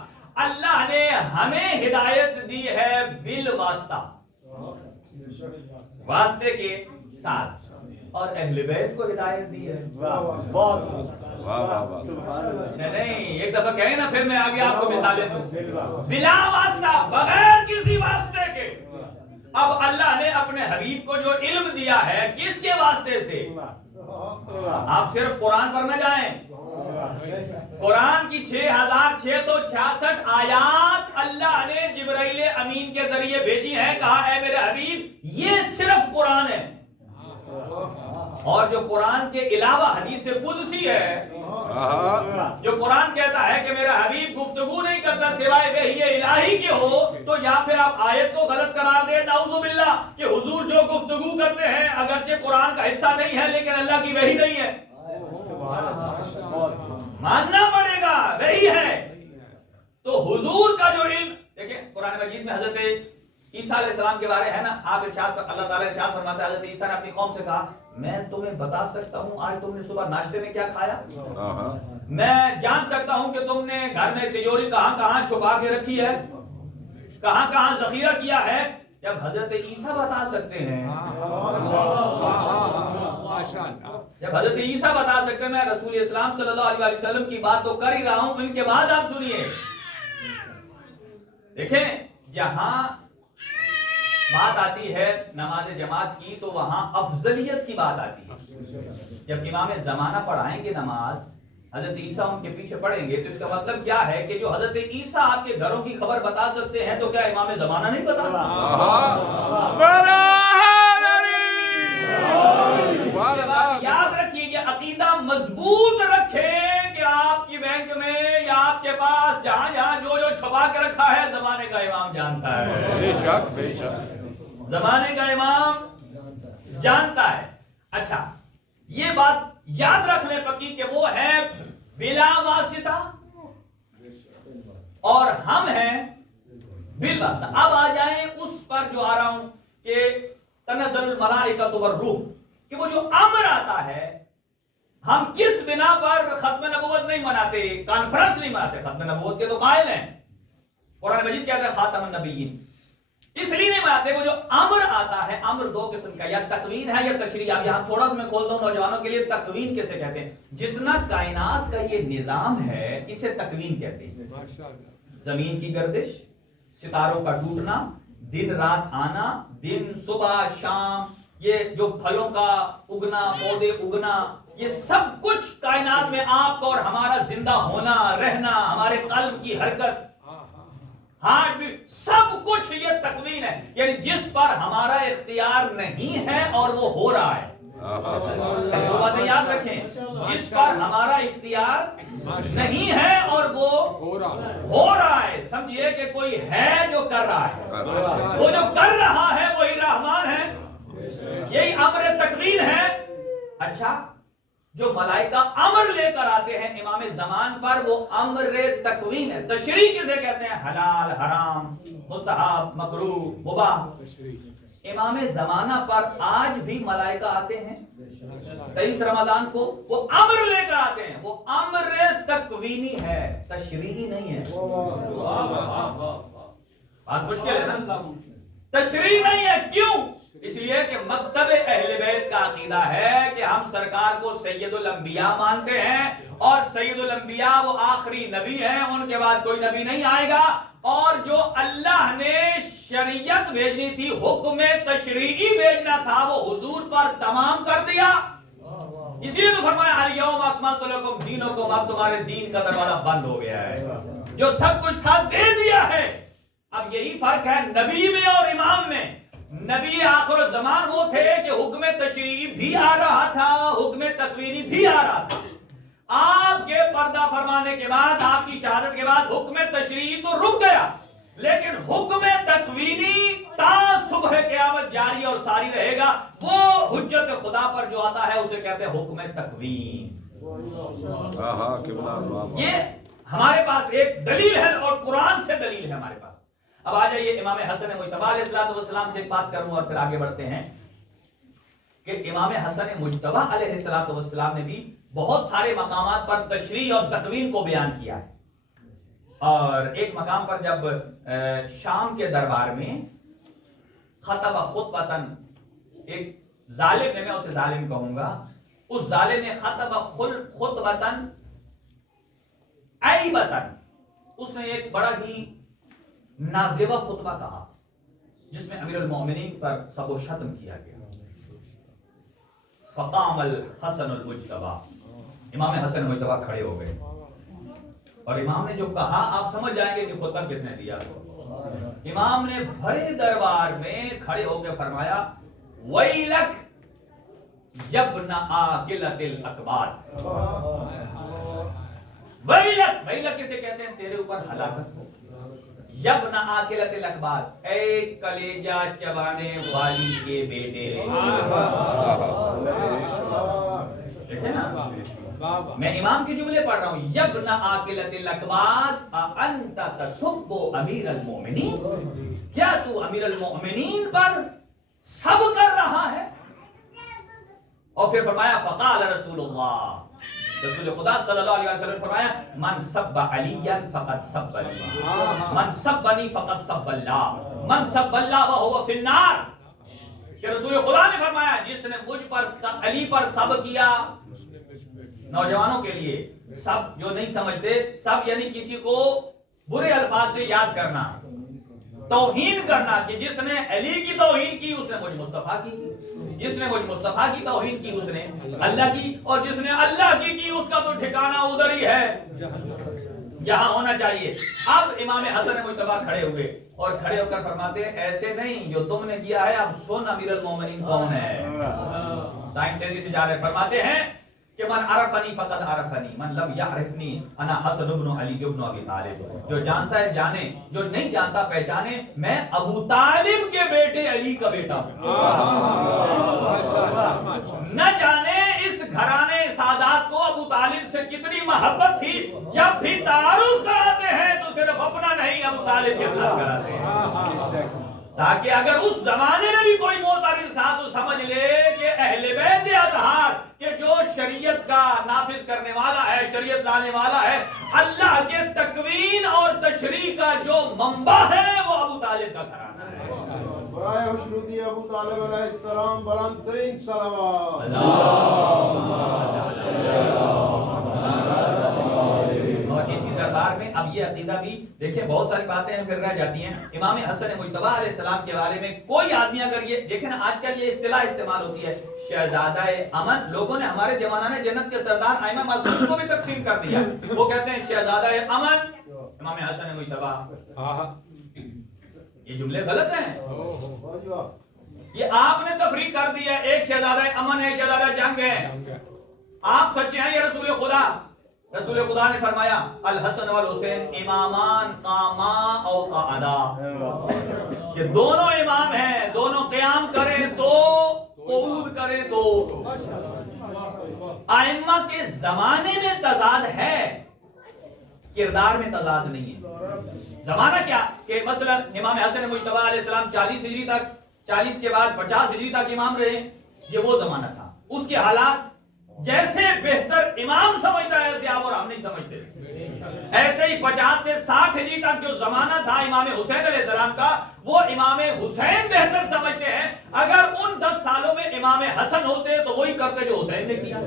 اللہ نے ہمیں ہدایت دی ہے بال واسطہ, واسطے کے ساتھ, اور اہل بیت کو ہدایت دی ہے. نہیں, ایک دفعہ کہیں نا, پھر میں آگے آپ کو مثالیں دوں. بلا واسطہ, بغیر کسی واسطے کے. اب اللہ نے اپنے حبیب کو جو علم دیا ہے, کس کے واسطے سے؟ آپ صرف قرآن پر نہ جائیں, قرآن کی 6666 آیات اللہ نے جبرائیل امین کے ذریعے بھیجی ہیں. کہا اے میرے حبیب یہ صرف قرآن ہے, اور جو قرآن کے علاوہ حدیث قدسی ہے, جو قرآن کہتا ہے کہ میرا حبیب گفتگو نہیں کرتا سوائے وحی الہی کے ہو, تو یا پھر آپ آیت کو غلط قرار دیں نعوذ باللہ کہ حضور جو گفتگو کرتے ہیں اگرچہ قرآن کا حصہ نہیں ہے لیکن اللہ کی وحی نہیں ہے. ماننا پڑے گا وحی ہے. تو حضور کا جو علم دیکھیں, قرآن مجید میں حضرت عیسیٰ علیہ السلام کے بارے ہے نا, آپ ارشاد, اللہ تعالیٰ ارشاد فرماتا ہے, حضرت عیسیٰ نے اپنی قوم سے کہا میں تمہیں بتا سکتا ہوں آج تم نے صبح ناشتے میں کیا کھایا, میں جان سکتا ہوں کہ تم نے گھر میں تجوری کہاں کہاں چھپا کے رکھی ہے, کہاں کہاں ذخیرہ کیا ہے, جب حضرت عیسیٰ بتا سکتے ہیں، جب حضرت عیسیٰ بتا سکتے ہیں، میں رسول اسلام صلی اللہ علیہ وسلم کی بات تو کر ہی رہا ہوں، ان کے بعد آپ سنیے. دیکھیں جہاں بات آتی ہے نماز جماعت کی تو وہاں افضلیت کی بات آتی ہے. جب امام زمانہ پڑھائیں گے نماز، حضرت عیسیٰ ان کے پیچھے پڑھیں گے، تو اس کا مطلب کیا ہے کہ جو حضرت عیسیٰ آپ کے گھروں کی خبر بتا سکتے ہیں تو کیا امام زمانہ نہیں بتا سکتے؟ یاد رکھیے، یہ عقیدہ مضبوط رکھیں کہ آپ کی بینک میں یا آپ کے پاس جہاں جہاں جو جو چھپا کے رکھا ہے زمانے کا امام جانتا ہے. بے شک بے شک زمانے کا امام جانتا ہے. اچھا، یہ بات یاد رکھ لیں پکی کہ وہ ہے بلا واسطہ اور ہم ہیں بالواسطہ. اب آ جائیں اس پر جو آ رہا ہوں کہ تنزل الملائکۃ والروح، کہ وہ جو امر آتا ہے، ہم کس بنا پر ختم نبوت نہیں مناتے، کانفرنس نہیں مناتے؟ ختم نبوت کے تو قائل ہیں، قرآن مجید کہتا ہے خاتم النبیین، اس لیے نہیں مناتے. وہ جو امر آتا ہے، امر دو قسم کا، یا تکوین ہے یا تشریع. اب یہاں تھوڑا سا میں کھولتا ہوں نوجوانوں کے لیے، تکوین کسے کہتے ہیں؟ جتنا کائنات کا یہ نظام ہے اسے تکوین کہتے ہیں. زمین کی گردش، ستاروں کا ٹوٹنا، دن رات آنا، دن صبح شام، یہ جو پھلوں کا اگنا، پودے اگنا، یہ سب کچھ کائنات میں آپ کا اور ہمارا زندہ ہونا رہنا، ہمارے قلب کی حرکت، ہارٹ بیٹ، سب کچھ یہ تکوین ہے. یعنی جس پر ہمارا اختیار نہیں ہے اور وہ ہو رہا ہے. دو باتیں یاد رکھیں، جس پر ہمارا اختیار نہیں ہے اور وہ ہو رہا ہے. سمجھیے کہ کوئی ہے جو کر رہا ہے، وہ جو کر رہا ہے وہی رحمان ہے. یہی امر تکوین ہے. اچھا، جو ملائکہ امر لے کر آتے ہیں امام زمان پر، وہ امر تکوین ہے. تشریع کسے کہتے ہیں؟ حلال، حرام، مستحب، مکروہ، مباح. امام زمانہ پر آج بھی ملائکہ آتے ہیں 23 رمضان کو، وہ امر لے کر آتے ہیں. وہ امر تکوینی ہے، تشریعی نہیں ہے. بات مشکل ہے نا؟ تشریع نہیں ہے. کیوں؟ اس لیے کہ مکتب اہل بیت کا عقیدہ ہے کہ ہم سرکار کو سید الانبیاء مانتے ہیں، اور سید الانبیاء وہ آخری نبی ہیں، ان کے بعد کوئی نبی نہیں آئے گا. اور جو اللہ نے شریعت بھیجنی تھی، حکم تشریعی بھیجنا تھا، وہ حضور پر تمام کر دیا. اسی لیے تو فرمایا الیوم اکملت لکم دینکم، اب تمہارے دین کا دروازہ بند ہو گیا ہے، جو سب کچھ تھا دے دیا ہے. اب یہی فرق ہے نبی میں اور امام میں. نبی آخر الزمان وہ تھے کہ حکم تشریعی بھی آ رہا تھا، حکم تکوینی بھی آ رہا تھا. آپ کے پردہ فرمانے کے بعد، آپ کی شہادت کے بعد حکم تشریعی تو رک گیا، لیکن حکم تکوینی تا صبح قیامت جاری اور ساری رہے گا. وہ حجت خدا پر جو آتا ہے اسے کہتے ہیں حکم تکوین. یہ ہمارے پاس ایک دلیل ہے اور قرآن سے دلیل ہے ہمارے پاس. اب آ جائیے امام حسن مجتبی علیہ السلام سے ایک بات کروں اور پھر آگے بڑھتے ہیں کہ امام حسن مجتبی علیہ السلام نے بھی بہت سارے مقامات پر تشریع اور تکوین کو بیان کیا ہے. اور ایک مقام پر جب شام کے دربار میں خطب خطبتاً، ایک ظالم نے، میں اسے ظالم کہوں گا، اس ظالم نے خطب خطبتاً عیبتاً، اس نے ایک بڑا ہی نازیبہ خطبہ کہا جس میں امیر المومنین پر سب و شتم کیا گیا. فقام الحسن المجتبی، امام حسن مجتبی کھڑے ہو گئے اور امام نے جو کہا آپ سمجھ جائیں گے کہ خطبہ کس نے دیا. امام نے بڑے دربار میں کھڑے ہو کے فرمایا ویلک جبن عاقلۃ الاکباد. ویلک، ویلک کسے کہتے ہیں؟ تیرے اوپر ہلاکت ہو. یبن عاقلۃ الاکباد، اے کلیجہ چبانے والی کے بیٹے. دیکھیں نا، میں امام کے جملے پڑھ رہا ہوں. یبن عاقلۃ الاکباد انت تسب امیر المومنین، کیا تو امیر المومنین پر سب کر رہا ہے؟ اور پھر فرمایا فقال رسول اللہ رسول خدا صلی اللہ علیہ وسلم نے فرمایا من سب علیاً فقد سب اللہ، من سبنی فقد سب اللہ، من سب اللہ وہو فی النار، کہ رسول خدا نے فرمایا جس نے مجھ پر علی پر سب کیا، نوجوانوں کے لیے سب جو نہیں سمجھتے، سب یعنی کسی کو برے الفاظ سے یاد کرنا، توہین کرنا، کہ جس نے علی کی توہین کی اس نے مجھ مصطفیٰ کی، جس نے مجھ مصطفیٰ کی توہین کی اس نے اللہ کی، اور جس نے اللہ کی اس کا تو ٹھکانہ ادھر ہی ہے جہاں ہونا چاہیے۔ اب امام حسن مجتبی کھڑے ہوئے اور کھڑے ہو کر فرماتے ہیں ایسے نہیں جو تم نے کیا ہے، اب سن امیر المومنین کون ہے۔ ٹائم تیزی سے جا رہے، فرماتے ہیں کہ من عرفنی فقد عرفنی من لم یعرفنی انا حسن بن علی بن ابی طالب، جو جانتا ہے جانے، جو نہیں جانتا پہچانے، میں ابو طالب کے بیٹے علی کا بیٹا ہوں۔ نہ جانے اس گھرانے سادات کو ابو طالب سے کتنی محبت تھی، جب بھی تعارف کراتے ہیں تو صرف اپنا نہیں ابو طالب کے ساتھ کراتے ہیں، تاکہ اگر اس زمانے میں بھی کوئی معترض تھا تو سمجھ لے کہ اہل بیت اطہار کہ جو شریعت کا نافذ کرنے والا ہے، شریعت لانے والا ہے، اللہ کے تکوین اور تشریع کا جو منبع ہے وہ ابو طالب کا گھرانہ ہے۔ برائے خوشنودی ابو طالب علیہ السلام بلند ترین صلوات۔ اور اسی دربار میں اب یہ عقیدہ بھی دیکھیں، بہت ساری باتیں پھر رہ جاتی ہیں۔ امام حسن مجتبی علیہ السلام کے بارے میں کوئی آدمی اگر یہ دیکھیں نا، آج کل یہ اصطلاح استعمال ہوتی ہے شہزادہ امن، لوگوں نے ہمارے زمانہ نے جنت کے سردار ائمہ معصومین کو بھی تقسیم کر دیا، وہ کہتے ہیں شہزادہ امن امام حسن مجتبی۔ یہ جملے غلط ہیں، یہ آپ نے تفریق کر دی ہے، ایک شہزادہ امن ہے، ایک شہزادہ جنگ ہے۔ آپ سچے ہیں یہ رسول خدا، رسول خدا نے فرمایا الحسن والحسین امامان قاما او قعدا، کہ دونوں امام ہیں، دونوں قیام کریں تو قعود کریں تو۔ ائمہ کے زمانے میں تضاد ہے، کردار میں تضاد نہیں ہے۔ زمانہ کیا کہ مثلا امام حسن مجتبی علیہ السلام 40 ہجری تک، 40 کے بعد 50 ہجری تک امام رہے، یہ وہ زمانہ تھا، اس کے حالات جیسے بہتر امام سمجھتا ہے ایسے آپ اور ہم نہیں سمجھتے، ایسے ہی 50 سے 60 ہجری تک جو زمانہ تھا امام حسین علیہ السلام کا، وہ امام حسین بہتر سمجھتے ہیں۔ اگر ان 10 سالوں میں امام حسن ہوتے تو وہی کرتے جو حسین نے کیا،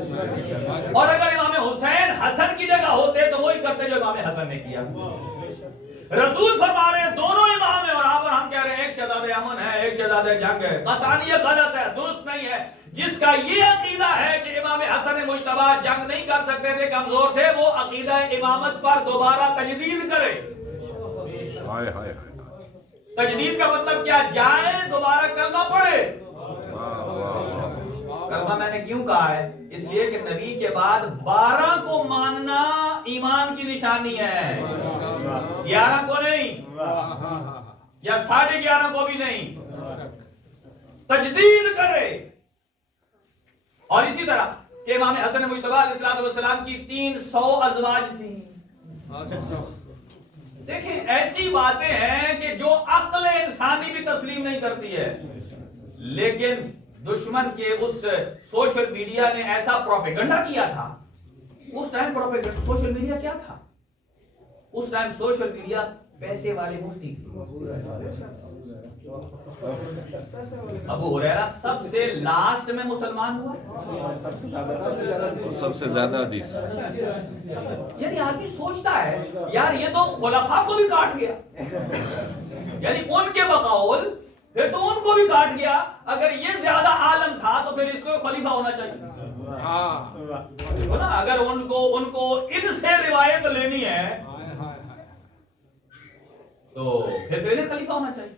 اور اگر امام حسین حسن کی جگہ ہوتے تو وہی کرتے جو امام حسن نے کیا۔ رسول فرما رہے ہیں دونوں امام ہیں، اور آپ اور ہم کہہ رہے ہیں ایک شہزادہ امن ہے، ایک شہزادہ جنگ ہے۔ قطعاً یہ غلط ہے، درست نہیں ہے۔ جس کا یہ عقیدہ ہے کہ امام حسن مجتبی جنگ نہیں کر سکتے تھے، کمزور تھے، وہ عقیدہ امامت پر دوبارہ تجدید کرے۔ تجدید کا مطلب کیا؟ جائے دوبارہ کلمہ پڑھے۔ کلمہ میں نے کیوں کہا ہے؟ اس لیے کہ نبی کے بعد 12 کو ماننا ایمان کی نشانی ہے، 11 کو نہیں، یا 11.5 کو بھی نہیں، تجدید کرے۔ اور اسی طرح کہ امام حسن مجتبی علیہ السلام کی 300 ازواج تھیں۔ دیکھیں ایسی باتیں ہیں کہ جو عقل انسانی بھی تسلیم نہیں کرتی ہے، لیکن دشمن کے اس سوشل میڈیا نے ایسا پروپیگنڈا کیا تھا۔ اس ٹائم سوشل میڈیا کیا تھا؟ اس ٹائم سوشل میڈیا پیسے والے مفتی تھے۔ ابو ہریرہ سب سے لاسٹ میں مسلمان ہوا، سب سے زیادہ حدیث۔ یعنی آدمی سوچتا ہے یار یہ تو خلفاء کو بھی کاٹ گیا، یعنی ان کے بقول پھر تو ان کو بھی کاٹ گیا۔ اگر یہ زیادہ عالم تھا تو پھر اس کو خلیفہ ہونا چاہیے، اگر ان کو ان سے روایت لینی ہے تو پھر انہیں خلیفہ ہونا چاہیے۔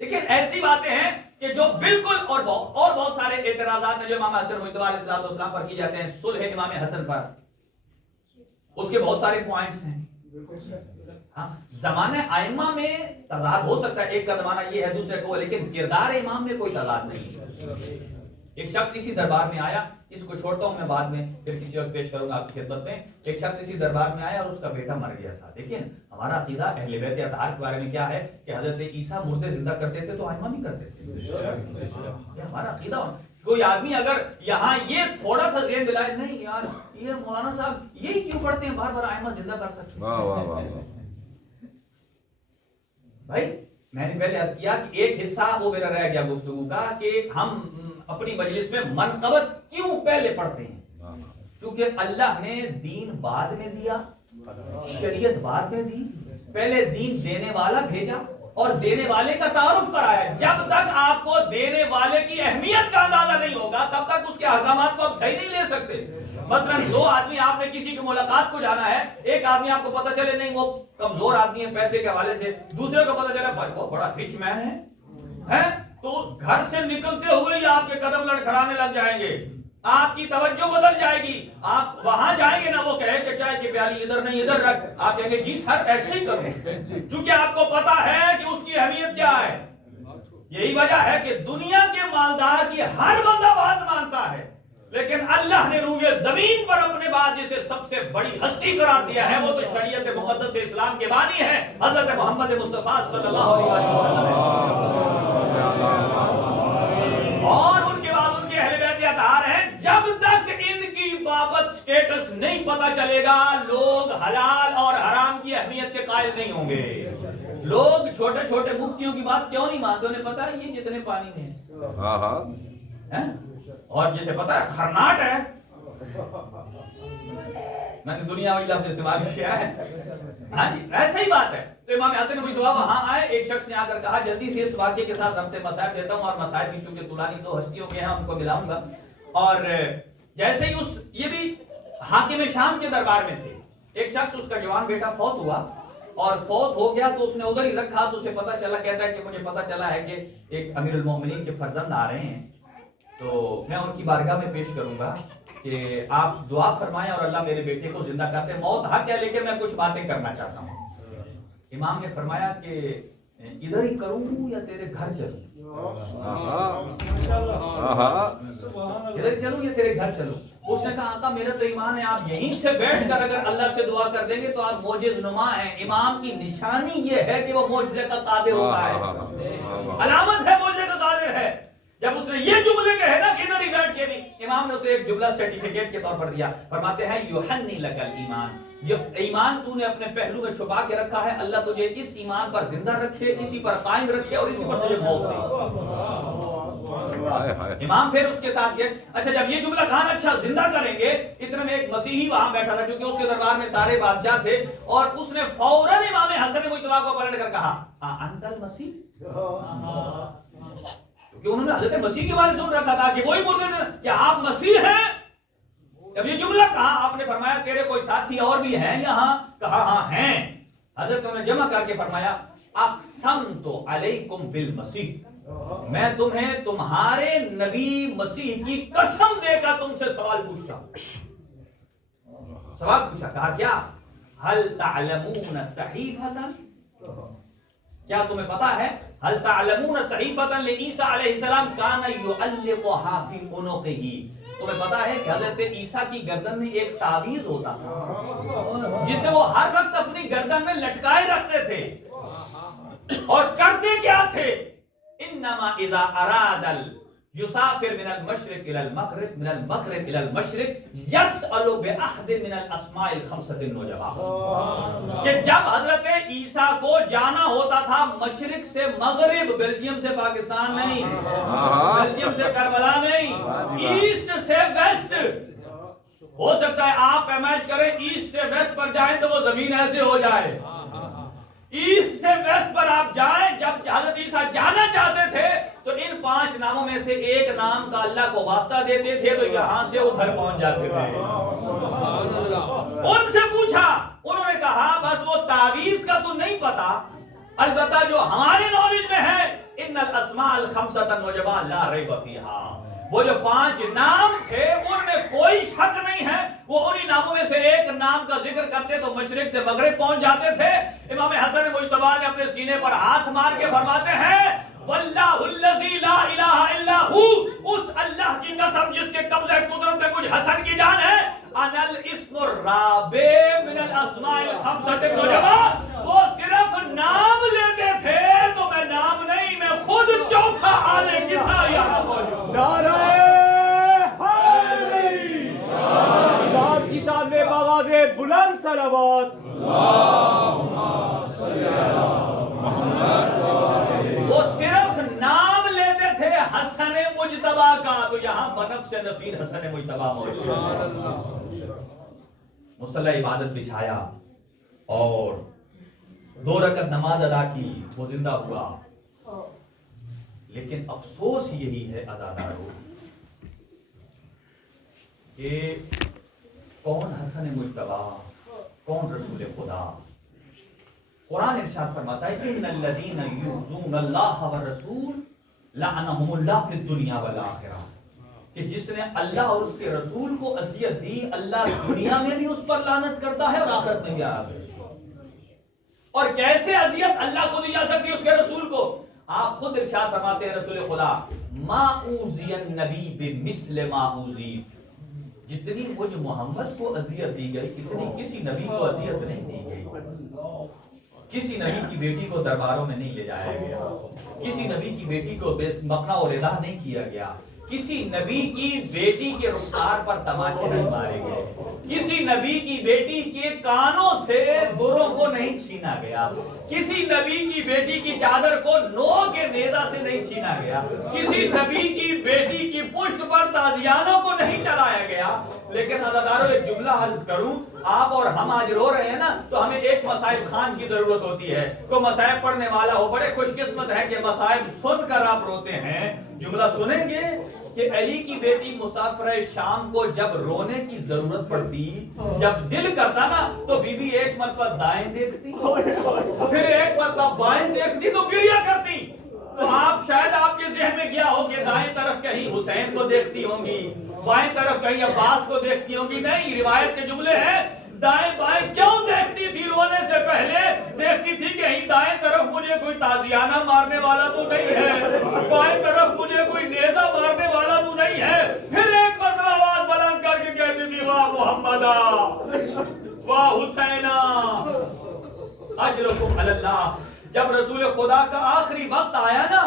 لیکن ایسی باتیں ہیں کہ جو بالکل اور بہت سارے اعتراضات ہیں جو امام حسن مجتبی علیہ السلام پر کی جاتے ہیں، صلح امام حسن پر، اس کے بہت سارے پوائنٹس ہیں۔ ہاں زمانہ ائمہ میں تضاد ہو سکتا ہے، ایک کا زمانہ یہ ہے دوسرے کو، لیکن کردار امام میں کوئی تضاد نہیں۔ ایک شخص اسی دربار میں آیا، اس کو چھوڑتا ہوں میں بعد میں پھر کسی وقت پیش کروں گا آپ کی خدمت میں۔ ایک شخص اسی دربار میں آیا اور اس کا بیٹا مر گیا تھا۔ دیکھیں ہمارا عقیدہ اہل بیت اطہار کے بارے میں کیا ہے کہ حضرت عیسیٰ مردے زندہ کرتے تھے تو ائمہ بھی کرتے تھے، یہ ہمارا عقیدہ کوئی آدمی اگر یہاں یہ تھوڑا سا ذہن دلائے نہیں یار یہ مولانا صاحب یہی کیوں پڑھتے ہیں بار بار آئمہ زندہ کر سکتے ہیں. بھائی میں نے پہلے عرض کیا کہ ایک حصہ وہ میرا رہ گیا گفتگو کا کہ ہم اپنی مجلس میں منقبت کیوں پہلے پڑھتے ہیں. چونکہ اللہ نے دین بعد میں دیا، شریعت بعد میں دی، پہلے دین دینے والا بھیجا اور دینے والے کا تعارف کرایا. جب تک آپ کو دینے والے کی اہمیت کا اندازہ نہیں ہوگا تب تک اس کے احکامات کو آپ صحیح نہیں لے سکتے. مثلا دو آدمی آپ نے کسی کی ملاقات کو جانا ہے، ایک آدمی آپ کو پتہ چلے نہیں وہ کمزور آدمی ہے پیسے کے حوالے سے، دوسرے کو پتہ چلا بھائی وہ بڑا رچ مین ہے تو گھر سے نکلتے ہوئے ہی آپ کے قدم لڑکھڑانے لگ جائیں گے، آپ کی توجہ بدل جائے گی. آپ وہاں جائیں گے نا وہ کہے کہ چائے کی پیالی ادھر نہیں ادھر رکھ، آپ کہیں گے جی سر ایسے ہی کروں، چونکہ آپ کو پتا ہے کہ اس کی اہمیت کیا ہے. یہی وجہ ہے کہ دنیا کے مالدار کی ہر بندہ بات مانتا ہے، لیکن اللہ نے روئے زمین پر اپنے بعد جسے سب سے بڑی ہستی قرار دیا ہے وہ تو شریعت مقدس اسلام کے بانی ہے حضرت محمد مصطفیٰ صلی اللہ علیہ وسلم. اور ان کے بعد ان کے اہل بیت اطہار ہیں. جب تک ان کی بابت سٹیٹس نہیں پتا چلے گا لوگ حلال اور حرام کی اہمیت کے قائل نہیں ہوں گے. لوگ چھوٹے چھوٹے مفتیوں کی بات کیوں نہیں مانتے؟ انہیں پتا ہے یہ جتنے پانی میں ہیں اور جسے پتا ہے خرناٹ ہے، میں نے دنیا والی لفظ استعمال کیا ہے. ہاں جی ایسا ہی بات ہے. تو امام حسن کوئی دعا وہاں آئے، ایک شخص نے آ کر کہا جلدی سے اس واقعے کے ساتھ ربط مسائل دیتا ہوں، اور مسائل بھی چونکہ طولانی دو ہستیوں کے ہیں ان کو ملاؤں گا. اور جیسے ہی یہ بھی حاکم شام کے دربار میں تھے، ایک شخص اس کا جوان بیٹا فوت ہوا اور فوت ہو گیا تو اس نے ادھر ہی رکھا. تو اسے پتا چلا، کہتا ہے کہ مجھے پتا چلا ہے کہ ایک امیر المومنین کے فرزند آ رہے ہیں، تو میں ان کی بارگاہ میں پیش کروں گا کہ آپ دعا فرمائیں اور اللہ میرے بیٹے کو زندہ کرتے. موت حق ہے لیکن میں کچھ باتیں کرنا چاہتا ہوں. امام نے فرمایا کہ ادھر ہی کروں یا تیرے گھر چلوں؟ ادھر چلوں یا تیرے گھر چلوں؟ اس نے کہا آقا میرا تو ایمان ہے آپ یہیں سے بیٹھ کر اگر اللہ سے دعا کر دیں گے تو آپ معجز نما ہیں. امام کی نشانی یہ ہے کہ وہ معجزے کا قادر ہوتا ہے، علامت ہے معجزے کا قادر ہے. جب اس نے یہ جملے کہے نا کہ ادھر ہی بیٹھ کے بھی، امام نے اسے ایک جملہ سرٹیفکیٹ کے طور پر دیا. فرماتے ہیں یحنی لک الایمان، جو ایمان تو نے اپنے پہلو میں چھپا کے رکھا ہے اللہ تجھے اس ایمان پر زندہ رکھے، اسی پر قائم رکھے اور اسی پر تجھے موت دے. امام پھر اس کے ساتھ یہ اچھا جب یہ جملہ کہا اچھا زندہ کریں گے، اتنے میں ایک مسیحی وہاں بیٹھا تھا کیونکہ اس کے دربار میں سارے بادشاہ تھے، اور اس نے فوراً امام حسن مجتبیٰ کو پلٹ کر کہا انت المسیح، کہ انہوں نے حضرت مسیح کے بارے سن رکھا تھا کہ وہی بولتے تھے کہ آپ مسیح ہیں. جب یہ جملہ کہا آپ نے فرمایا تیرے کوئی ساتھی اور بھی ہیں یہاں؟ کہا ہاں ہیں. حضرت نے جمع کر کے فرمایا اقسمت علیکم بالمسیح، میں تمہیں تمہارے نبی مسیح کی قسم دے کر تم سے سوال پوچھتا ہوں. سوال پوچھا، کہا کیا؟ هل تعلمون صحیفۃ، کیا تمہیں پتا ہے هل تعلمون صحیفۃ لعیسیٰ علیہ السلام کان یعلقها فی عنقہ، تمہیں پتا ہے کہ حضرت عیسیٰ کی گردن میں ایک تعویذ ہوتا تھا جسے وہ ہر وقت اپنی گردن میں لٹکائے رکھتے تھے، اور کرتے کیا تھے؟ انما اذا اراد یسافر من المشرق الى المغرب من المغرب الى المشرق یسأل بعہد من الاسماء الخمسۃ النجبہ، کہ جب حضرت عیسیٰ کو جانا ہوتا تھا مشرق سے مغرب، بیلجیم سے پاکستان نہیں، بیلجیم سے کربلا نہیں، ایسٹ سے ویسٹ. ہو سکتا ہے آپ پیمائش کریں ایسٹ سے ویسٹ پر جائیں تو وہ زمین ایسے ہو جائے. ایسٹ سے ویسٹ پر آپ جائیں، جب حضرت عیسیٰ جانا چاہتے تھے تو ان 5 ناموں میں سے ایک نام کا اللہ کو واسطہ دیتے تھے تو یہاں سے ادھر پہنچ جاتے تھے. ان سے پوچھا، انہوں نے کہا بس وہ تعویذ کا تو نہیں پتا، البتہ جو ہمارے نالج میں ہے ان الاسماء الخمسۃ النجبہ لا ریب فیہا، وہ جو 5 نام تھے ان میں کوئی شک نہیں ہے، وہ انہی ناموں میں سے ایک نام کا ذکر کرتے تو مشرق سے مغرب پہنچ جاتے تھے. امام حسن مجتبیٰ نے اپنے سینے پر ہاتھ مار کے فرماتے ہیں واللہ الذی لا الہ الا ہو، اس اللہ کی قسم جس کے قبضہ قدرت میں کچھ حسن کی جان ہے، انا الاسم الرابع من الاسماء الخمسۃ النجبہ، وہ صرف نام لیتے تھے تو میں نام نہیں، میں خود چوتھا آلِ کسا یہاں موجود. نعرہ ایک بلند صلوات. وہ صرف نام لیتے تھے حسن مجتبیٰ کا، تو یہاں بنفس نفیر حسن مجتبیٰ موجود ہے. مصلی عبادت بچھایا اور 2 رکعت نماز ادا کی، وہ زندہ ہوا. لیکن افسوس یہی ہے عزادارو کہ کون حسن مجتبیٰ، کون رسول خدا. قرآن ارشاد فرماتا ہے ان الذین یؤذون اللہ والرسول لعنہم اللہ فی الدنیا والآخرہ، کہ جس نے اللہ اور اس کے رسول کو اذیت دی، اللہ دنیا میں بھی اس پر لعنت کرتا ہے اور آخرت میں بھی آخرت. اور کیسے اذیت اللہ کو دی جا سکتی ہے اس کے رسول کو؟ آپ خود ارشاد فرماتے ہیں رسول خدا ما اوذی النبی بمثل ما اوذیت، جتنی مجھ محمد کو اذیت دی گئی اتنی کسی نبی کو اذیت نہیں دی گئی. کسی نبی کی بیٹی کو درباروں میں نہیں لے جایا گیا، کسی نبی کی بیٹی کو مقنع اور ادا نہیں کیا گیا، کسی نبی کی بیٹی کے رخسار پر تماچے نہیں مارے گئے، کسی نبی کی بیٹی کے کانوں سے دروں کو نہیں چھینا گیا، کسی نبی کی بیٹی کی چادر کو نو کے نیزہ سے نہیں چھینا گیا، کسی نبی کی بیٹی کی پشت پر تازیانوں کو نہیں چلایا گیا. لیکن عزادارو ایک جملہ عرض کروں، آپ اور ہم آج رو رہے ہیں نا تو ہمیں ایک مصائب خان کی ضرورت ہوتی ہے. کوئی مصائب پڑھنے والا ہو، بڑے خوش قسمت ہے کہ مصائب سن کر آپ روتے ہیں. جملہ سنیں گے کہ علی کی بیٹی مسافر شام کو جب رونے کی ضرورت پڑتی، جب دل کرتا نا تو بی بی ایک مرتبہ دائیں دیکھتی، پھر ایک مرتبہ بائیں دیکھتی تو گریہ کرتی. تو آپ شاید آپ کے ذہن میں کیا ہو کہ دائیں طرف کہیں حسین کو دیکھتی ہوں گی، بائیں طرف کہیں عباس کو دیکھتی ہوں گی. نہیں، روایت کے جملے ہیں دائیں بائیں کیوں دیکھتی تھی؟ رونے سے پہلے دیکھتی تھی کہ کہیں دائیں طرف مجھے کوئی تازیانہ مارنے والا تو نہیں ہے، بائیں طرف مجھے کوئی نیزہ مارنے والا تو نہیں ہے. پھر ایک مرتبہ آواز بلند کر کے کہتی تھی واہ محمدہ واہ حسینہ اجرکم علی اللہ. جب رسول خدا کا آخری وقت آیا نا،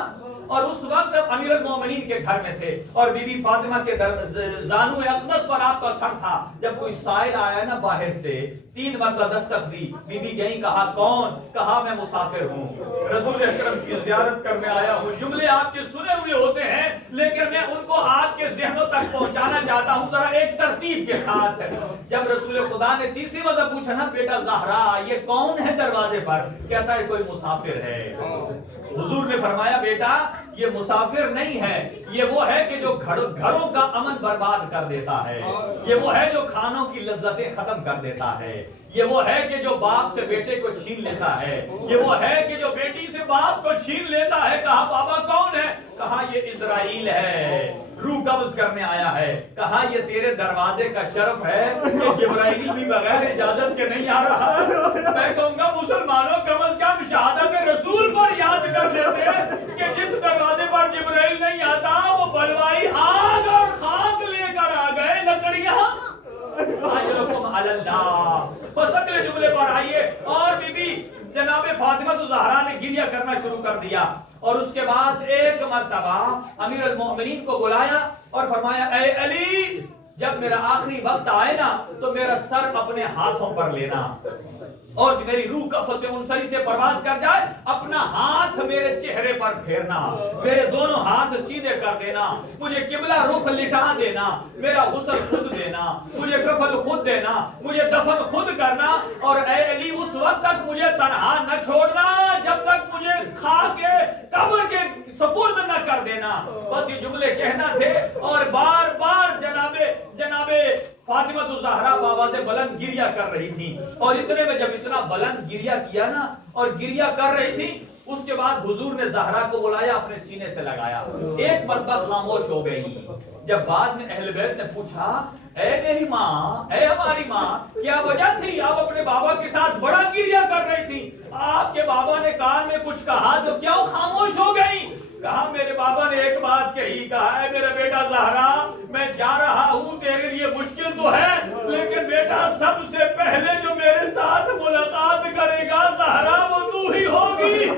اور اس وقت امیر المومنین کے گھر میں تھے اور بی بی فاطمہ کے زانو اقدس پر آپ کا سر تھا، جب کوئی سائل آیا نا باہر سے، 3 مرتبہ دستک دی، بی بی گئی، کہا کون؟ کہا میں مسافر ہوں، رسول اکرم کی زیارت کرنے آیا ہوں. جملے آپ کے سنے ہوئے ہوتے ہیں لیکن میں ان کو آپ کے ذہنوں تک پہنچانا چاہتا ہوں ذرا ایک ترتیب کے ساتھ. جب رسول خدا نے تیسری مرتبہ پوچھا نا بیٹا زہرا یہ کون ہے دروازے پر، کہتا ہے کوئی مسافر ہے. حضور نے فرمایا بیٹا یہ مسافر نہیں ہے، یہ وہ ہے کہ جو گھروں کا امن برباد کر دیتا ہے، یہ وہ ہے جو کھانوں کی لذتیں ختم کر دیتا ہے، یہ وہ ہے کہ جو باپ سے بیٹے کو چھین لیتا ہے، یہ وہ ہے کہ جو بیٹی سے باپ کو چھین لیتا ہے. کہا بابا کون ہے؟ کہا یہ اسرائیل ہے، روح قبض کرنے آیا ہے. کہا یہ تیرے دروازے کا شرف ہے کہ جبرائیل بھی بغیر اجازت کے نہیں آ رہا. میں کہوں گا مسلمانوں کم از کم شہادت رسول پر یاد کر لیتے کہ جس دروازے پر جبرائیل نہیں آتا وہ بلوائی آگ اور خاک لے کر آ گئے، لکڑیاں اجرکم علی اللہ. بس اگلے جملے پر آئیے. اور بی بی جناب فاطمہ زہرا نے گریہ کرنا شروع کر دیا اور اس کے بعد ایک مرتبہ امیر المومنین کو بلایا اور فرمایا اے علی جب میرا آخری وقت آئے نا تو میرا سر اپنے ہاتھوں پر لینا اور میری روح قفس منصری سے پرواز کر جائے، اپنا ہاتھ میرے چہرے پر پھیرنا، میرے دونوں ہاتھ سیدھے کر دینا، مجھے قبلہ رخ لٹا دینا، میرا غسل خود دینا، مجھے کفن خود دینا، مجھے دفن خود کرنا. اور اے علی اس وقت تک مجھے تنہا نہ چھوڑنا جب تک مجھے کھا کے قبر کے سپرد نہ کر دینا. بس یہ جملے کہنا تھے اور بار بار جناب فاطمہ الزہرا بابا سے بلند گریہ کر رہی تھی. اور اتنے میں جب اتنا بلند گریہ کیا نا اور گریہ کر رہی تھی، اس کے بعد حضور نے زہرا کو بلایا، اپنے سینے سے لگایا، ایک مرتبہ خاموش ہو گئی. جب بعد میں اہل بیت نے پوچھا اے میری ماں، اے ہماری ماں کیا وجہ تھی؟ آپ اپنے بابا کے ساتھ بڑا گریہ کر رہی تھی، آپ کے بابا نے کان میں کچھ کہا تو کیوں خاموش ہو گئی؟ کہا میرے بابا نے ایک بات کہی، کہا ہے میرا بیٹا زہرا میں جا رہا ہوں، تیرے لیے مشکل تو ہے لیکن بیٹا سب سے پہلے جو میرے ساتھ ملاقات کرے گا زہرا وہ تو ہی ہوگی.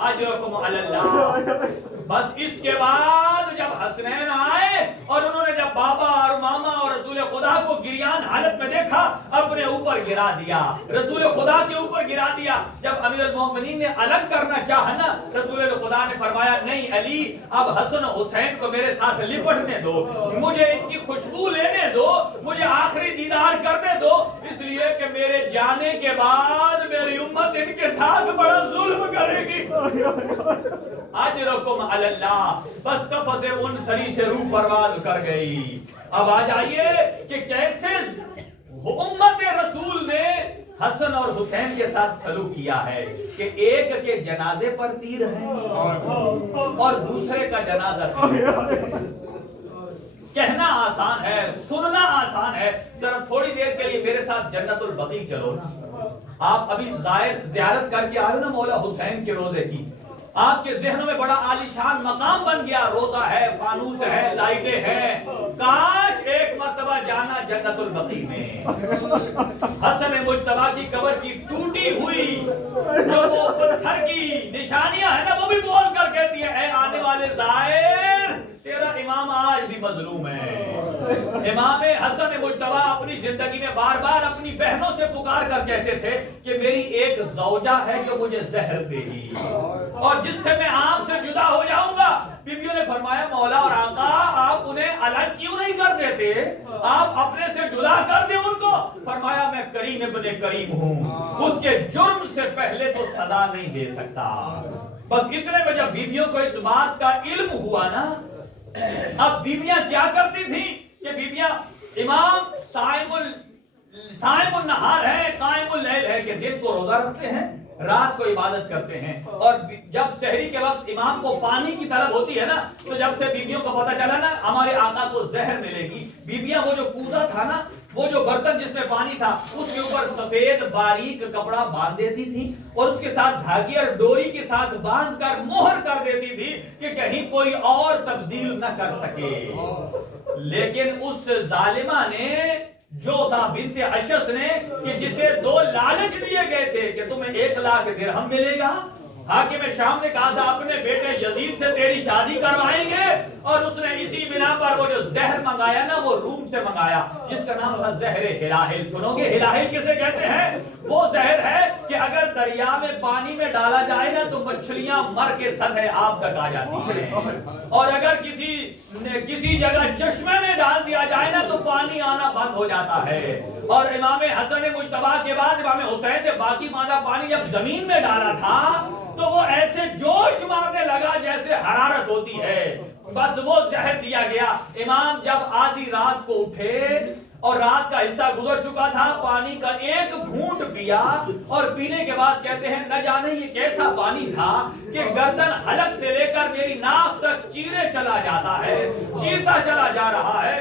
اجرکم علی اللہ. بس اس کے بعد جب حسنین آئے اور انہوں نے جب بابا اور ماما اور رسول خدا خدا کو گریان حالت میں دیکھا، اپنے اوپر گرا دیا، رسول خدا کے اوپر گرا دیا۔ جب امیر المومنین نے الگ کرنا چاہا نا، رسول خدا نے فرمایا نہیں علی، اب حسن و حسین کو میرے ساتھ لپٹنے دو، مجھے ان کی خوشبو لینے دو، مجھے آخری دیدار کرنے دو، اس لیے کہ میرے جانے کے بعد میری امت ان کے ساتھ بڑا ظلم کرے گی۔ اجرکم علی اللہ، بس کف سے ان سری سے روح پرواز کر گئی۔ اب آ جائیے کہ کیسے امت رسول نے حسن اور حسین کے ساتھ سلوک کیا ہے کہ ایک کے جنازے پر تیر ہے اور دوسرے کا جنازہ تیر ہے۔ کہنا آسان ہے، سننا آسان ہے، ذرا تھوڑی دیر کے لیے میرے ساتھ جنت البقیع چلو نا۔ آپ ابھی زیارت کر کے آئے ہو نا مولا حسین کے روزے کی، آپ کے ذہنوں میں بڑا عالیشان مقام بن گیا، روزہ ہے، فانوس ہے، لائٹیں ہیں، کاش ایک مرتبہ جانا جنت البقیع میں۔ حسن مجتبی کی قبر کی ٹوٹی ہوئی جو وہ پتھر کی نشانیاں ہیں نا، وہ بھی بول کر کہتی ہے اے آنے والے زائر، تیرا امام آج بھی مظلوم ہے۔ امام حسن مجتبی اپنی زندگی میں بار بار اپنی بہنوں سے پکار کر کہتے تھے کہ میری ایک زوجہ ہے جو مجھے زہر دے گی اور جس سے میں آپ سے جدا ہو جاؤں گا۔ بیویوں نے فرمایا مولا اور آقا، آپ انہیں الگ کیوں نہیں کر دیتے، آپ اپنے سے جدا کر دیں ان کو۔ فرمایا میں کریم ابن کریم ہوں، اس کے جرم سے پہلے تو سزا نہیں دے سکتا۔ بس اتنے میں جب بیویوں کو اس بات کا علم ہوا نا، اب بیویاں کیا کرتی تھیں کہ بیویاں امام صائم النہار ہے، قائم اللیل ہے، کہ دن کو روزہ رکھتے ہیں، رات کو عبادت کرتے ہیں، اور جب سحری کے وقت امام کو پانی کی طلب ہوتی ہے نا، تو جب سے بیویوں کو پتہ چلا نا ہمارے آقا کو زہر ملے گی، بیویاں وہ جو کوزہ تھا نا، وہ جو برتن جس میں پانی تھا، اس کے اوپر سفید باریک کپڑا باندھ دیتی تھی اور اس کے ساتھ دھاگے اور ڈوری کے ساتھ باندھ کر مہر کر دیتی تھی کہ کہیں کوئی اور تبدیل نہ کر سکے۔ لیکن اس ظالمہ نے، جودا بنت اشس نے، کہ جسے 2 لالچ دیے گئے تھے کہ تمہیں 1 لاکھ درہم ملے گا، حاکم شام نے کہا تھا اپنے بیٹے یزید سے تیری شادی کروائیں گے، اور اس نے اسی بنا پر وہ جو زہر منگایا نا، وہ روم سے منگایا جس کا نام تھا زہر ہلاہل۔ سنو گے ہلاہل کسے کہتے ہیں؟ وہ زہر ہے کہ اگر دریا میں پانی میں ڈالا جائے نا تو مچھلیاں مر کے سطح آب تک آ جاتی ہیں، اور اگر کسی جگہ چشمے میں ڈال دیا جائے نا تو پانی آنا بند ہو جاتا ہے۔ اور امام حسن مجتبی کے بعد امام حسین نے باقی مادہ پانی جب زمین میں ڈالا تھا تو وہ ایسے جوش مارنے لگا جیسے حرارت ہوتی ہے، بس وہ زہر دیا گیا۔ امام جب آدھی رات کو اٹھے اور رات کا حصہ گزر چکا تھا، پانی کا ایک گھونٹ پیا اور پینے کے بعد کہتے ہیں نہ جانے یہ کیسا پانی تھا کہ گردن حلق سے لے کر میری ناک تک چیرے چلا جاتا ہے، چیرتا چلا جا رہا ہے۔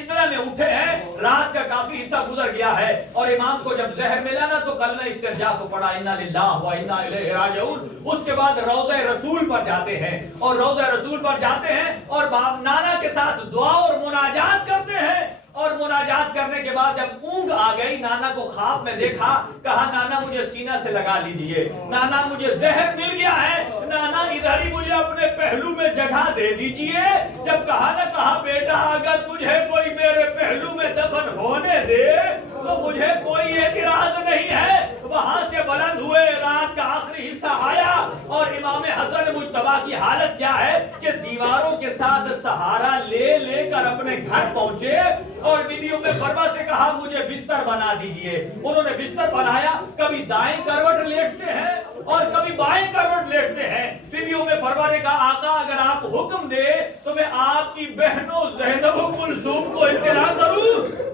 اتنا میں اٹھے ہیں، رات کا کافی حصہ گزر گیا ہے، اور امام کو جب زہر ملا نا تو کلمہ استرجاع کو پڑھا انا للہ و انا الیہ راجعون۔ اس کے بعد روضہ رسول پر جاتے ہیں، اور روضہ رسول پر جاتے ہیں اور باپ نانا کے ساتھ دعا اور مناجات کرتے ہیں، اور مناجات کرنے کے بعد جب اونگ آ گئی، نانا کو خواب میں دیکھا، کہا نانا مجھے سینہ سے لگا لیجئے، نانا مجھے زہر مل گیا ہے، نانا ادھر ہی مجھے اپنے پہلو میں جگہ دے دیجئے۔ جب کہا نا، کہا بیٹا اگر تجھے کوئی میرے پہلو میں دفن ہونے دے تو مجھے کوئی اعتراض نہیں ہے۔ وہاں سے بلند ہوئے، رات کا آخری حصہ آیا، اور امام حسن مجتبی کی حالت کیا ہے کہ دیواروں کے ساتھ سہارا لے لے کر اپنے گھر پہنچے، اور بیویوں میں فرما سے کہا مجھے بستر بنا دیجئے۔ انہوں نے بستر بنایا، کبھی دائیں کروٹ لیٹتے ہیں اور کبھی بائیں کروٹ لیٹتے ہیں۔ بیویوں میں فرما نے کہا آقا اگر آپ حکم دے تو میں آپ کی بہنوں زینب و کلثوم کو اطلاع کروں۔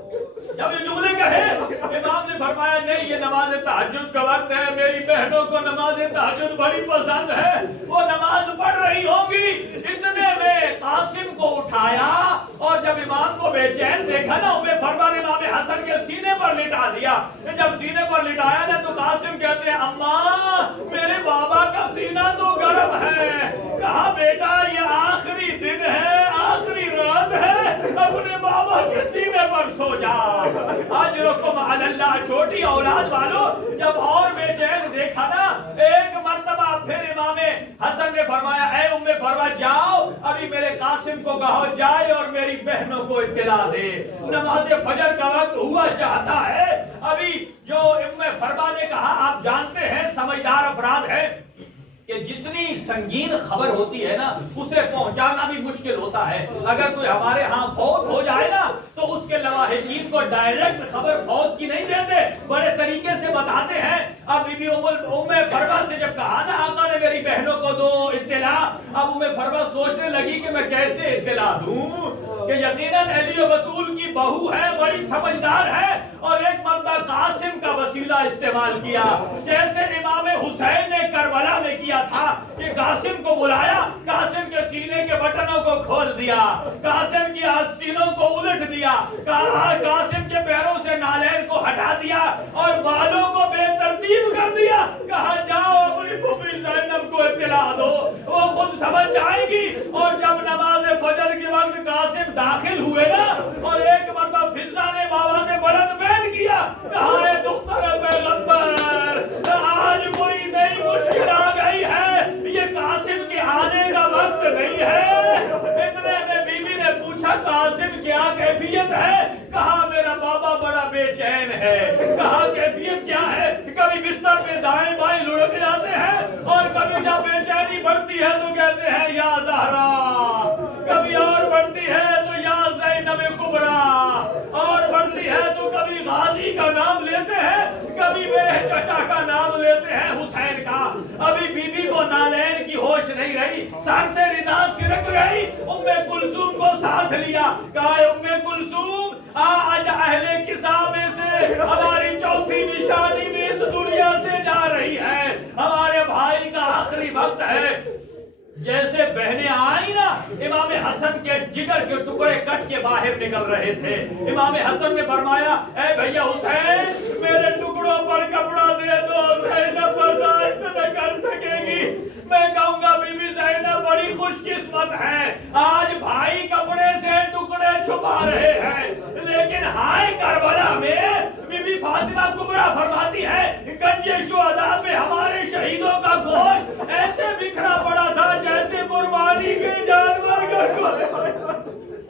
جب یہ جملے کہے، امام نے فرمایا نہیں، یہ نماز تہجد کا وقت ہے، میری بہنوں کو نماز تہجد بڑی پسند ہے، وہ نماز پڑھ رہی ہوں گی۔ اتنے میں قاسم کو اٹھایا، اور جب امام کو بے چین دیکھا نا، فرما نے امام حسن کے سینے پر لٹا دیا۔ جب سینے پر لٹایا نا تو قاسم کہتے ہیں اماں میرے بابا کا سینہ تو گرم ہے۔ کہا بیٹا یہ آخری دن ہے، آخری رات ہے، اپنے بابا کے سینے پر سو جا۔ اجرکم علی اللہ۔ چھوٹی اولاد والو، جب اور بے چین دیکھا نا، ایک مرتبہ پھر امام حسن نے فرمایا اے ام فروا جاؤ ابھی میرے قاسم کو کہو جائے اور میری بہنوں کو اطلاع دے، نماز فجر کا وقت ہوا چاہتا ہے۔ ابھی جو ام فروا نے کہا آپ جانتے ہیں سمجھدار افراد ہیں کہ جتنی سنگین خبر ہوتی ہے نا اسے پہنچانا بھی مشکل ہوتا ہے۔ اگر کوئی ہمارے ہاں فوت ہو جائے نا تو اس کے لواحقین کو ڈائریکٹ خبر فوت کی نہیں دیتے، بڑے طریقے سے بتاتے ہیں۔ اب بی بی ام فروا سے جب کہا نا آقا نے میری بہنوں کو دو اطلاع، اب ام فروا سوچنے لگی کہ میں کیسے اطلاع دوں کہ یقیناً علی و بطول کی بہو ہے، بڑی سمجھدار ہے، اور ایک مرتبہ قاسم کا وسیلہ استعمال کیا جیسے امام حسین نے کربلا میں کیا تھا کہ قاسم کو بلایا، قاسم کے سینے کے بٹنوں کو کھول دیا، قاسم کی آستینوں کو الٹ دیا، قاسم کے پیروں سے نالین کو ہٹا دیا اور بالوں کو بے ترتیب کر دیا، کہا جاؤ اپنی پھوپھی زینب کو اطلاع دو، وہ خود سمجھ جائے گی۔ اور جب نماز فجر کے وقت قاسم داخل ہوئے نا اور ایک مرتبہ فضا نے بابا سے بلند بیان کیا، کہا اے دختر پیغمبر آج کوئی نئی مشکل آ گئی ہے، یہ قاسم کے آنے کا وقت نہیں ہے۔ اتنے میں بی بی نے پوچھا قاسم کیا کیفیت ہے؟ کہا میرا بابا بڑا بے چین ہے۔ کہا کیفیت کیا ہے؟ کبھی بستر پہ دائیں بائیں لڑک جاتے ہیں اور کبھی جب بے چینی بڑھتی ہے تو کہتے ہیں یا زہرا، کبھی اور بڑھتی ہے تو یا زینب کبریٰ، اور بڑھتی ہے تو کبھی غازی کا نام لیتے ہیں، کبھی میرے چچا کا نام لیتے ہیں حسین کا۔ ابھی بی بی کو نالین کی ہوش نہیں رہی، سر سے ردا سرک گئی، ام کلثوم کو ساتھ لیا، کہا ام کلثوم آج اہل کساء میں سے ہماری چوتھی نشانی بھی اس دنیا سے جا رہی ہے، ہمارے بھائی کا آخری وقت ہے۔ جیسے بہنیں آئی نا امام حسن کے جگر کے ٹکڑے کٹ کے باہر نکل رہے تھے، امام حسن نے فرمایا اے بھیا حسین میرے ٹکڑوں پر کپڑا دے دو، زینب برداشت نہ کر سکے گی۔ میں کہوں گا بی بی زینب بڑی خوش قسمت ہے، آج بھائی کپڑے سے ٹکڑے چھپا رہے ہیں، لیکن ہائے کربلا میں بی بی فاطمہ کبریٰ فرماتی ہے گنج شہداء پہ ہمارے شہیدوں کا گوشت ایسے بکھرا پڑا تھا جیسے قربانی کے جانور کا۔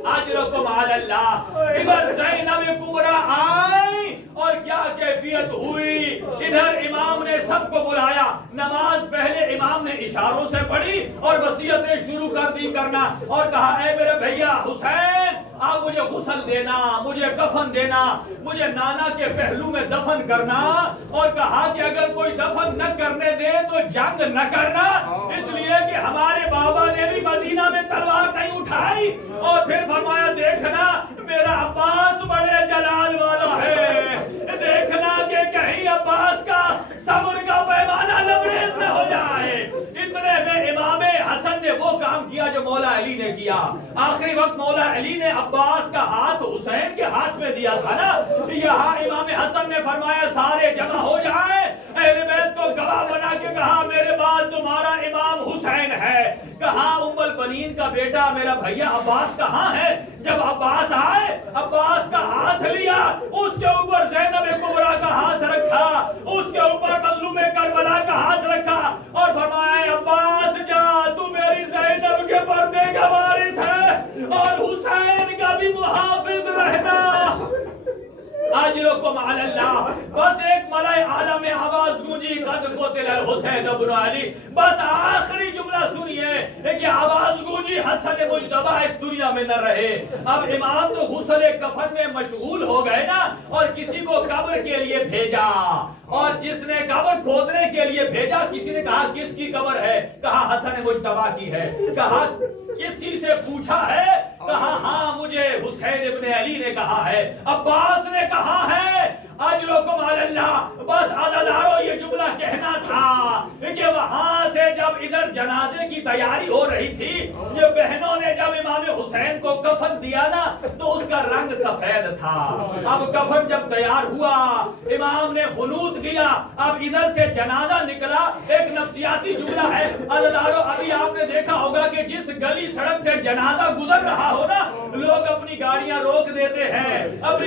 اجرکم علی اللہ۔ ادھر زینب کبریٰ آئی اور کیا کیفیت ہوئی، ادھر امام نے سب کو بلایا، نماز پہلے امام نے اشاروں سے پڑھی اور وصیتیں شروع کر دی کرنا، اور کہا اے میرے بھیا حسین آپ مجھے غسل دینا، مجھے کفن دینا، مجھے نانا کے پہلو میں دفن کرنا، اور کہا کہ اگر کوئی دفن نہ کرنے دے تو جنگ نہ کرنا، اس لیے کہ ہمارے بابا نے بھی مدینہ میں تلوار نہیں اٹھائی۔ اور پھر فرمایا دیکھنا میرا عباس بڑے جلال والا ہے، دیکھنا کہ کہیں عباس کا صبر کا پیمانہ لبریز نہ ہو جائے۔ اتنے میں امام حسن نے وہ کام کیا جو مولا علی نے کیا، آخری وقت مولا علی نے عباس کا ہاتھ حسین کے ہاتھ میں دیا تھا نا، یہاں امام حسن نے فرمایا سارے جمع ہو جائیں، اہل بیت کو گواہ بنا کے کہا میرے بعد تمہارا امام حسین ہے۔ کہاں ام البنین کا بیٹا میرا بھیا عباس کہاں ہے؟ جب عباس آئے عباس کا ہاتھ لیا، اس کے اوپر زینب کبریٰ کا ہاتھ رکھا، اس کے اوپر مظلوم کربلا کا ہاتھ رکھا اور فرمایا عباس جا تو میری زینب کے پردے کا وارث ہے اور حسین کا بھی محافظ رہنا۔ اجرکم علی اللہ۔ بس ایک ملائے اعلیٰ میں آواز گونجی قد قتل الحسین ابن علی، بس آخری جملہ سنیے کہ آواز گونجی حسن مجتبیٰ اس دنیا میں نہ رہے۔ اب امام تو غسل کفن میں مشغول ہو گئے نا، اور کسی کو قبر کے لیے بھیجا، اور جس نے قبر کھودنے کے لیے بھیجا کسی نے کہا کس کی قبر ہے؟ کہا حسن مجتبیٰ کی ہے۔ کہا کسی سے پوچھا ہے؟ کہا ہاں مجھے حسین ابن علی نے کہا ہے۔ عباس نے کہا ہے اجرکم علی اللہ۔ بس عزادارو یہ جملہ کہنا تھا کہ وہاں سے جب ادھر جنازے کی تیاری ہو رہی تھی، یہ بہنوں نے جب امام حسین کو کفن دیا نا تو اس کا رنگ سفید تھا۔ اب کفن جب تیار ہوا امام نے خنوت کیا، اب ادھر سے جنازہ نکلا۔ ایک نفسیاتی جملہ ہے عزادارو، ابھی آپ نے دیکھا ہوگا کہ جس گلی سڑک سے جنازہ گزر رہا ہو نا، لوگ اپنی گاڑیاں روک دیتے ہیں، اپنی